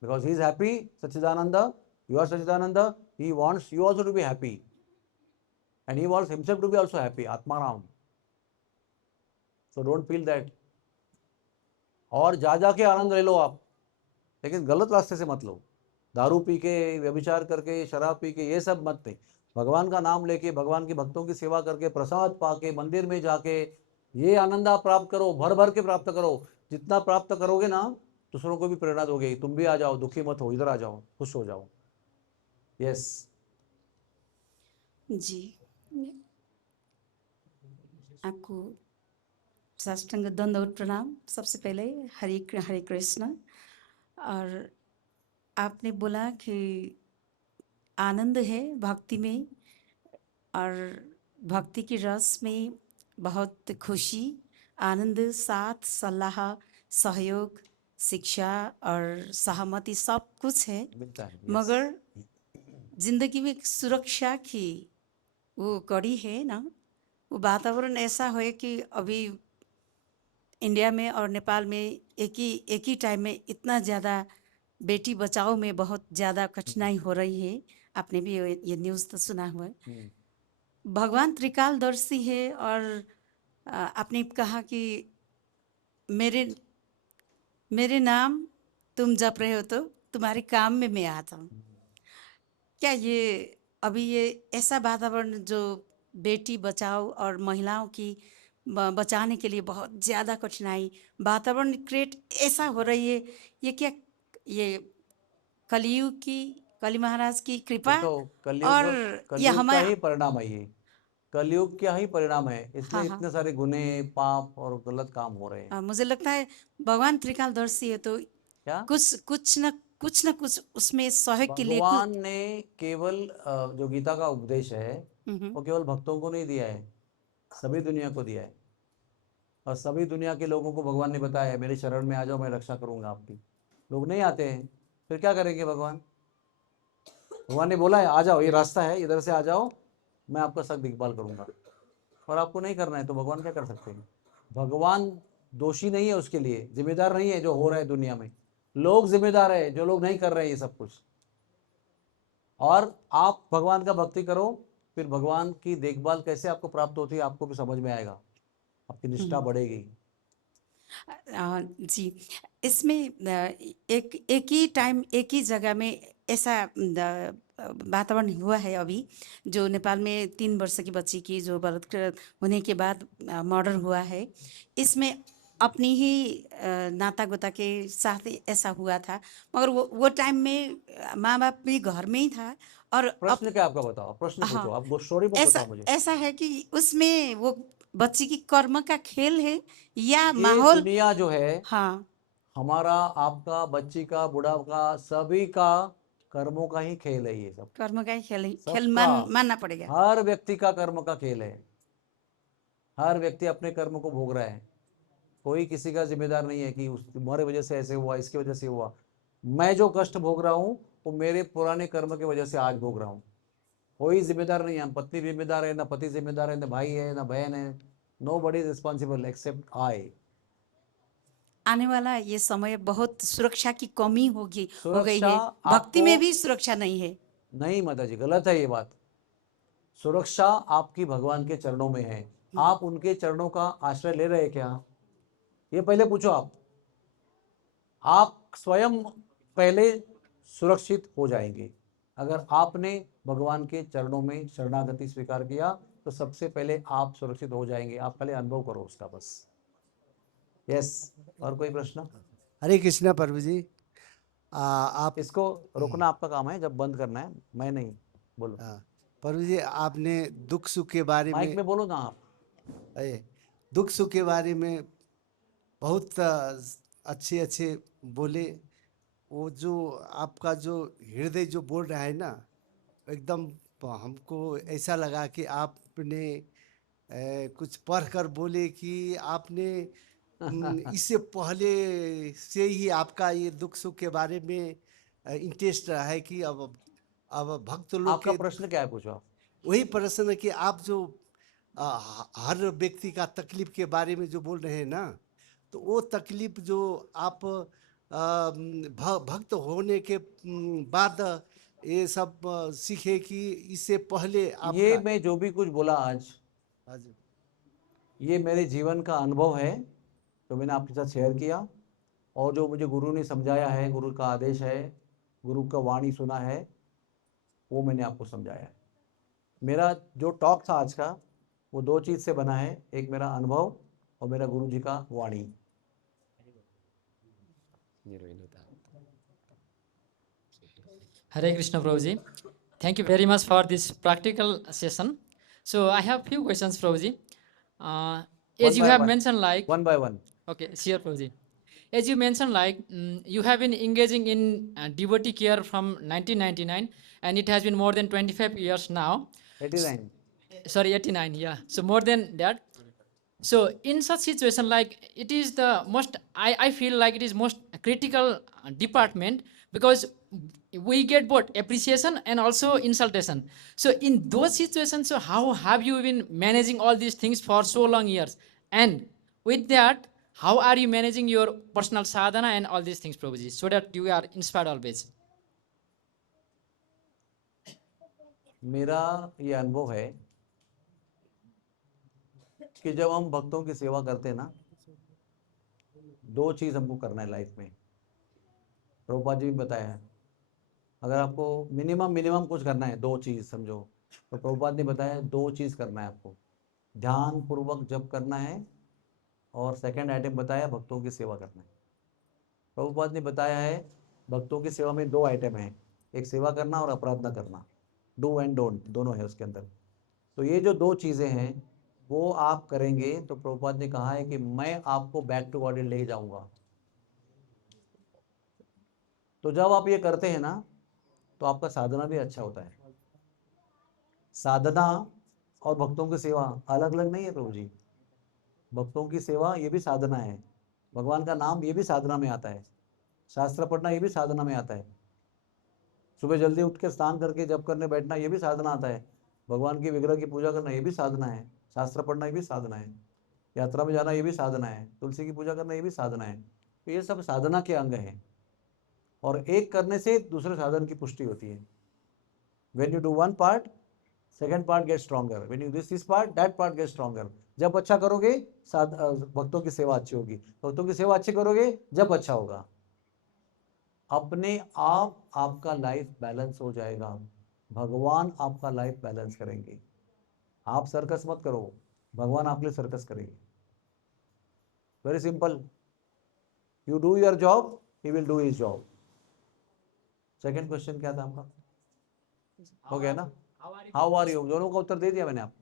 Because he is happy, Sachidananda, you are Sachidananda, he wants you also to be happy. And he wants himself to be also happy, Atmaram. So don't feel that. और जा के आनंद ले लो आप, लेकिन गलत रास्ते से मत लो। दारू पी के, व्यभिचार करके, शराब पी के, ये सब मत नहीं। भगवान का नाम लेके, भगवान के भक्तों की सेवा करके, प्रसाद पाके, मंदिर में जाके ये आनंद आप प्राप्त करो, भर भर के प्राप्त करो। जितना प्राप्त करोगे ना, दूसरों को भी प्रेरणा दोगे, तुम भी आ जाओ, दुखी मत हो, इधर आ जाओ, खुश हो जाओ। यस जी, आपको साष्टांग दंडवत प्रणाम। सबसे पहले हरे कृष्ण। और आपने बोला कि आनंद है भक्ति में और भक्ति की रस में बहुत खुशी, आनंद, साथ, सलाह, सहयोग, शिक्षा और सहमति सब कुछ है। मिलता है। मगर जिंदगी में सुरक्षा की वो कड़ी है ना, वो वातावरण ऐसा है कि अभी इंडिया में और नेपाल में एक ही टाइम में इतना ज़्यादा बेटी बचाओ में बहुत ज़्यादा कठिनाई हो रही है। आपने भी ये न्यूज़ तो सुना हुआ है। भगवान त्रिकालदर्शी है और आपने कहा कि मेरे नाम तुम जप रहे हो तो तुम्हारे काम में मैं आता हूँ। क्या ये अभी ये ऐसा वातावरण जो बेटी बचाओ और महिलाओं की बचाने के लिए बहुत ज़्यादा कठिनाई वातावरण क्रिएट ऐसा हो रही है, ये क्या ये कलियुग की, कली महाराज की कृपा तो और या कलयुग का हमारा? ही परिणाम है ये, कलयुग का ही परिणाम है, इसलिए हाँ हाँ, इतने सारे गुने, पाप और गलत काम हो रहे हैं। मुझे लगता है भगवान त्रिकालदर्शी है तो क्या कुछ न कुछ ना कुछ उसमें सहयोग के लिए भगवान ने केवल जो गीता का उपदेश है हम्म, वो केवल भक्तों को नहीं दिया है, सभी दुनिया को दिया है। और सभी दुनिया के लोगों को भगवान ने बताया है, मेरे शरण में आ जाओ, मैं रक्षा करूंगा आपकी। लोग नहीं आते हैं, फिर क्या करेंगे भगवान? भगवान ने बोला है आ जाओ, ये रास्ता है, इधर से आ जाओ, मैं आपका सब देखभाल करूंगा। और आपको नहीं करना है तो भगवान क्या कर सकते हैं? भगवान दोषी नहीं है, उसके लिए जिम्मेदार नहीं है जो हो रहा है दुनिया में। लोग जिम्मेदार है जो लोग नहीं कर रहे हैं ये सब कुछ। और आप भगवान का भक्ति करो, फिर भगवान की देखभाल कैसे आपको प्राप्त होती है आपको भी समझ में आएगा, आपकी निष्ठा बढ़ेगी। जी। इसमें एक एक ही टाइम एक ही जगह में ऐसा वातावरण हुआ है अभी, जो नेपाल में 3 वर्ष की बच्ची की जो बलात्कार होने के बाद मर्डर हुआ है। इसमें अपनी ही नाता गोता के साथ ऐसा हुआ था, मगर वो टाइम में माँ बाप भी घर में ही था। और प्रश्न क्या आपका बताओ, प्रश्न पूछो, हाँ, आप स्टोरी मत ऐसा बताओ मुझे। ऐसा है कि उसमें वो बच्ची की कर्म का खेल है या ये माहौल। दुनिया जो है, हाँ, हमारा, आपका, बच्ची का, बूढ़ा का, सभी का कर्मों का ही खेल है ये सब। कर्म का ही खेल सबका, मानना पड़ेगा। हर व्यक्ति का कर्म का खेल है। हर व्यक्ति अपने कर्म को भोग रहा है। कोई किसी का जिम्मेदार नहीं है कि उस तुम्हारे वजह से ऐसे हुआ, इसकी वजह से हुआ। मैं जो कष्ट भोग रहा हूँ वो मेरे पुराने कर्म की वजह से आज भोग रहा हूँ। कोई जिम्मेदार नहीं है, हम पत्नी जिम्मेदार है, ना पति जिम्मेदार है, ना भाई है, ना बहन है। Nobody is responsible except I. आने वाला ये समय बहुत सुरक्षा की कमी हो गई सुरक्षा है। भक्ति आपको में भी सुरक्षा नहीं है। नहीं, माता जी गलत है ये बात। सुरक्षा आपकी भगवान के चरणों में है। आप उनके चरणों का आश्रय ले रहे हैं क्या? ये पहले पूछो आप स्वयं पहले सुरक्षित हो जाएंगे। अगर आपने भगवान के चरणों में शरणागति स्वीकार किया तो सबसे पहले आप सुरक्षित हो जाएंगे। आप पहले अनुभव करो उसका बस। यस, और कोई प्रश्न? हरे कृष्णा प्रभु जी। आप इसको रोकना आपका काम है, जब बंद करना है, मैं नहीं। बोलो, प्रभु जी, आपने दुख सुख के बारे माइक में में बोलो ना आप। दुख सुख के बारे में बहुत अच्छे अच्छे बोले। वो जो आपका जो हृदय जो बोल रहा है ना, एकदम हमको ऐसा लगा कि आपने कुछ पढ़ कर बोले कि आपने इससे पहले से ही आपका ये दुख सुख के बारे में इंटरेस्ट रहा है कि अब भक्त लोग आपका के प्रश्न क्या है, पूछो आप। वही प्रश्न है कि आप जो हर व्यक्ति का तकलीफ के बारे में जो बोल रहे हैं ना, तो वो तकलीफ जो आप भक्त होने के बाद ये सब सीखे कि इससे पहले ये आपका मैं जो भी कुछ बोला आज, ये मेरे जीवन का अनुभव है जो मैंने आपके साथ शेयर किया, और जो मुझे गुरु ने समझाया है, गुरु का आदेश है, गुरु का वाणी सुना है, वो मैंने आपको समझाया है। मेरा जो टॉक था आज का, वो दो चीज़ से बना है, एक मेरा अनुभव और मेरा गुरु जी का वाणी। Hare Krishna Prabhuji. Thank you very much for this practical session. So I have few questions, Prabhuji. As you have mentioned, like, one by one. okay, sure, Prabhuji. As you mentioned, like, you have been engaging in devotee care from 1999, and it has been more than 25 years now. 89। Sorry, 89, yeah. So more than that. So in such situation, like, it is the most, I feel like it is most critical department, because we get both appreciation and also insultation. So in those situations, so how have you been managing all these things for so long years? And with that, how are you managing your personal sadhana and all these things, Prabhuji, so that you are inspired always? मेरा ये अनुभव है कि जब हम भक्तों की सेवा करते हैं ना, दो चीज़ हमको करना है लाइफ में। प्रभुपाद जी भी बताया है, अगर आपको मिनिमम कुछ करना है, दो चीज़ समझो, तो प्रभुपाद ने बताया दो चीज़ करना है आपको। ध्यान पूर्वक जप करना है, और सेकंड आइटम बताया भक्तों की सेवा करना है। प्रभुपाद ने बताया है भक्तों की सेवा में दो आइटम है, एक सेवा करना और अपराधना करना। डू एंड डोंट दोनों है उसके अंदर। तो ये जो दो चीज़ें हैं वो आप करेंगे तो प्रभुपाद ने कहा है कि मैं आपको बैक टू गॉड ले जाऊंगा। तो जब आप ये करते हैं ना तो आपका साधना भी अच्छा होता है। साधना और भक्तों की सेवा अलग अलग नहीं है प्रभु जी। भक्तों की सेवा ये भी साधना है, भगवान का नाम ये भी साधना में आता है, शास्त्र पढ़ना ये भी साधना में आता है, सुबह जल्दी उठ के स्नान करके जप करने बैठना ये भी साधना आता है, भगवान की विग्रह की पूजा करना ये भी साधना है, शास्त्र पढ़ना ये भी साधना है, यात्रा में जाना ये भी साधना है, तुलसी की पूजा करना ये भी साधना है। तो ये सब साधना के अंग हैं और एक करने से दूसरे साधन की पुष्टि होती है। When you do one part, second part gets stronger. When you do this part, that part gets stronger. जब अच्छा करोगे भक्तों की सेवा अच्छी होगी, भक्तों की सेवा अच्छी करोगे जब अच्छा होगा, अपने आप आपका लाइफ बैलेंस हो जाएगा, भगवान आपका लाइफ बैलेंस करेंगे। आप सर्कस मत करो, भगवान आपके लिए सर्कस करेंगे। Very simple, you do your job, he will do his job. Second question क्या था आपका? हो गया ना, हाउ आर यू, दोनों का उत्तर दे दिया मैंने आपको।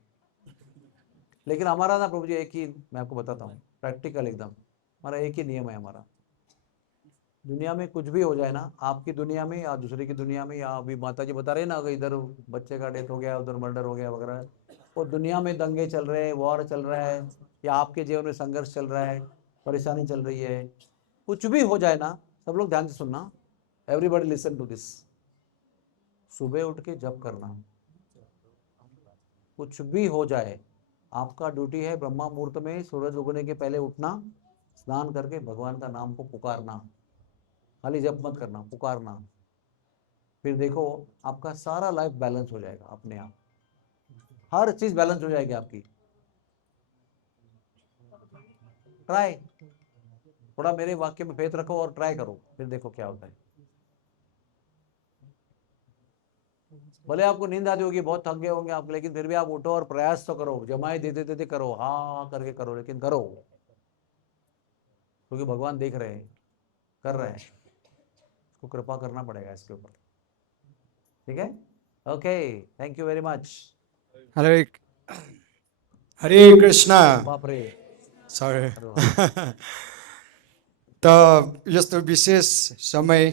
लेकिन हमारा ना प्रभु जी एक ही, मैं आपको बताता हूँ प्रैक्टिकल एकदम, हमारा एक ही नियम है हमारा। दुनिया में कुछ भी हो जाए ना, आपकी दुनिया में या दूसरे की दुनिया में, या अभी माता जी बता रहे ना कि इधर बच्चे का डेथ हो गया, उधर मर्डर हो गया वगैरह, और दुनिया में दंगे चल रहे हैं, वॉर चल रहा है, या आपके जीवन में संघर्ष चल रहा है, परेशानी चल रही है, कुछ भी हो जाए ना, सब लोग ध्यान से सुनना, एवरीबॉडी लिसन टू दिस। सुबह उठ के जप करना, कुछ भी हो जाए, आपका ड्यूटी है ब्रह्मा मुहूर्त में सूरज उगने के पहले उठना, स्नान करके भगवान का नाम को पुकारना, खाली जप मत करना, पुकारना। फिर देखो आपका सारा लाइफ बैलेंस हो जाएगा अपने आप, हर चीज बैलेंस हो जाएगी आपकी। ट्राई, थोड़ा मेरे वाक्य में फेथ रखो और ट्राई करो, फिर देखो क्या होता है। भले आपको नींद आती होगी, बहुत थक गए होंगे आप, लेकिन फिर भी आप उठो और प्रयास तो करो, जमाए देते देते करो, हाँ करके करो, लेकिन करो, क्योंकि भगवान देख रहे हैं, कर रहे हैं, उसको कृपा करना पड़ेगा इसके ऊपर। ठीक है, okay, thank you very much. Hare Hare Krishna. बाप रे, सॉरी। अरे वाह। त यस्तो विशेष समय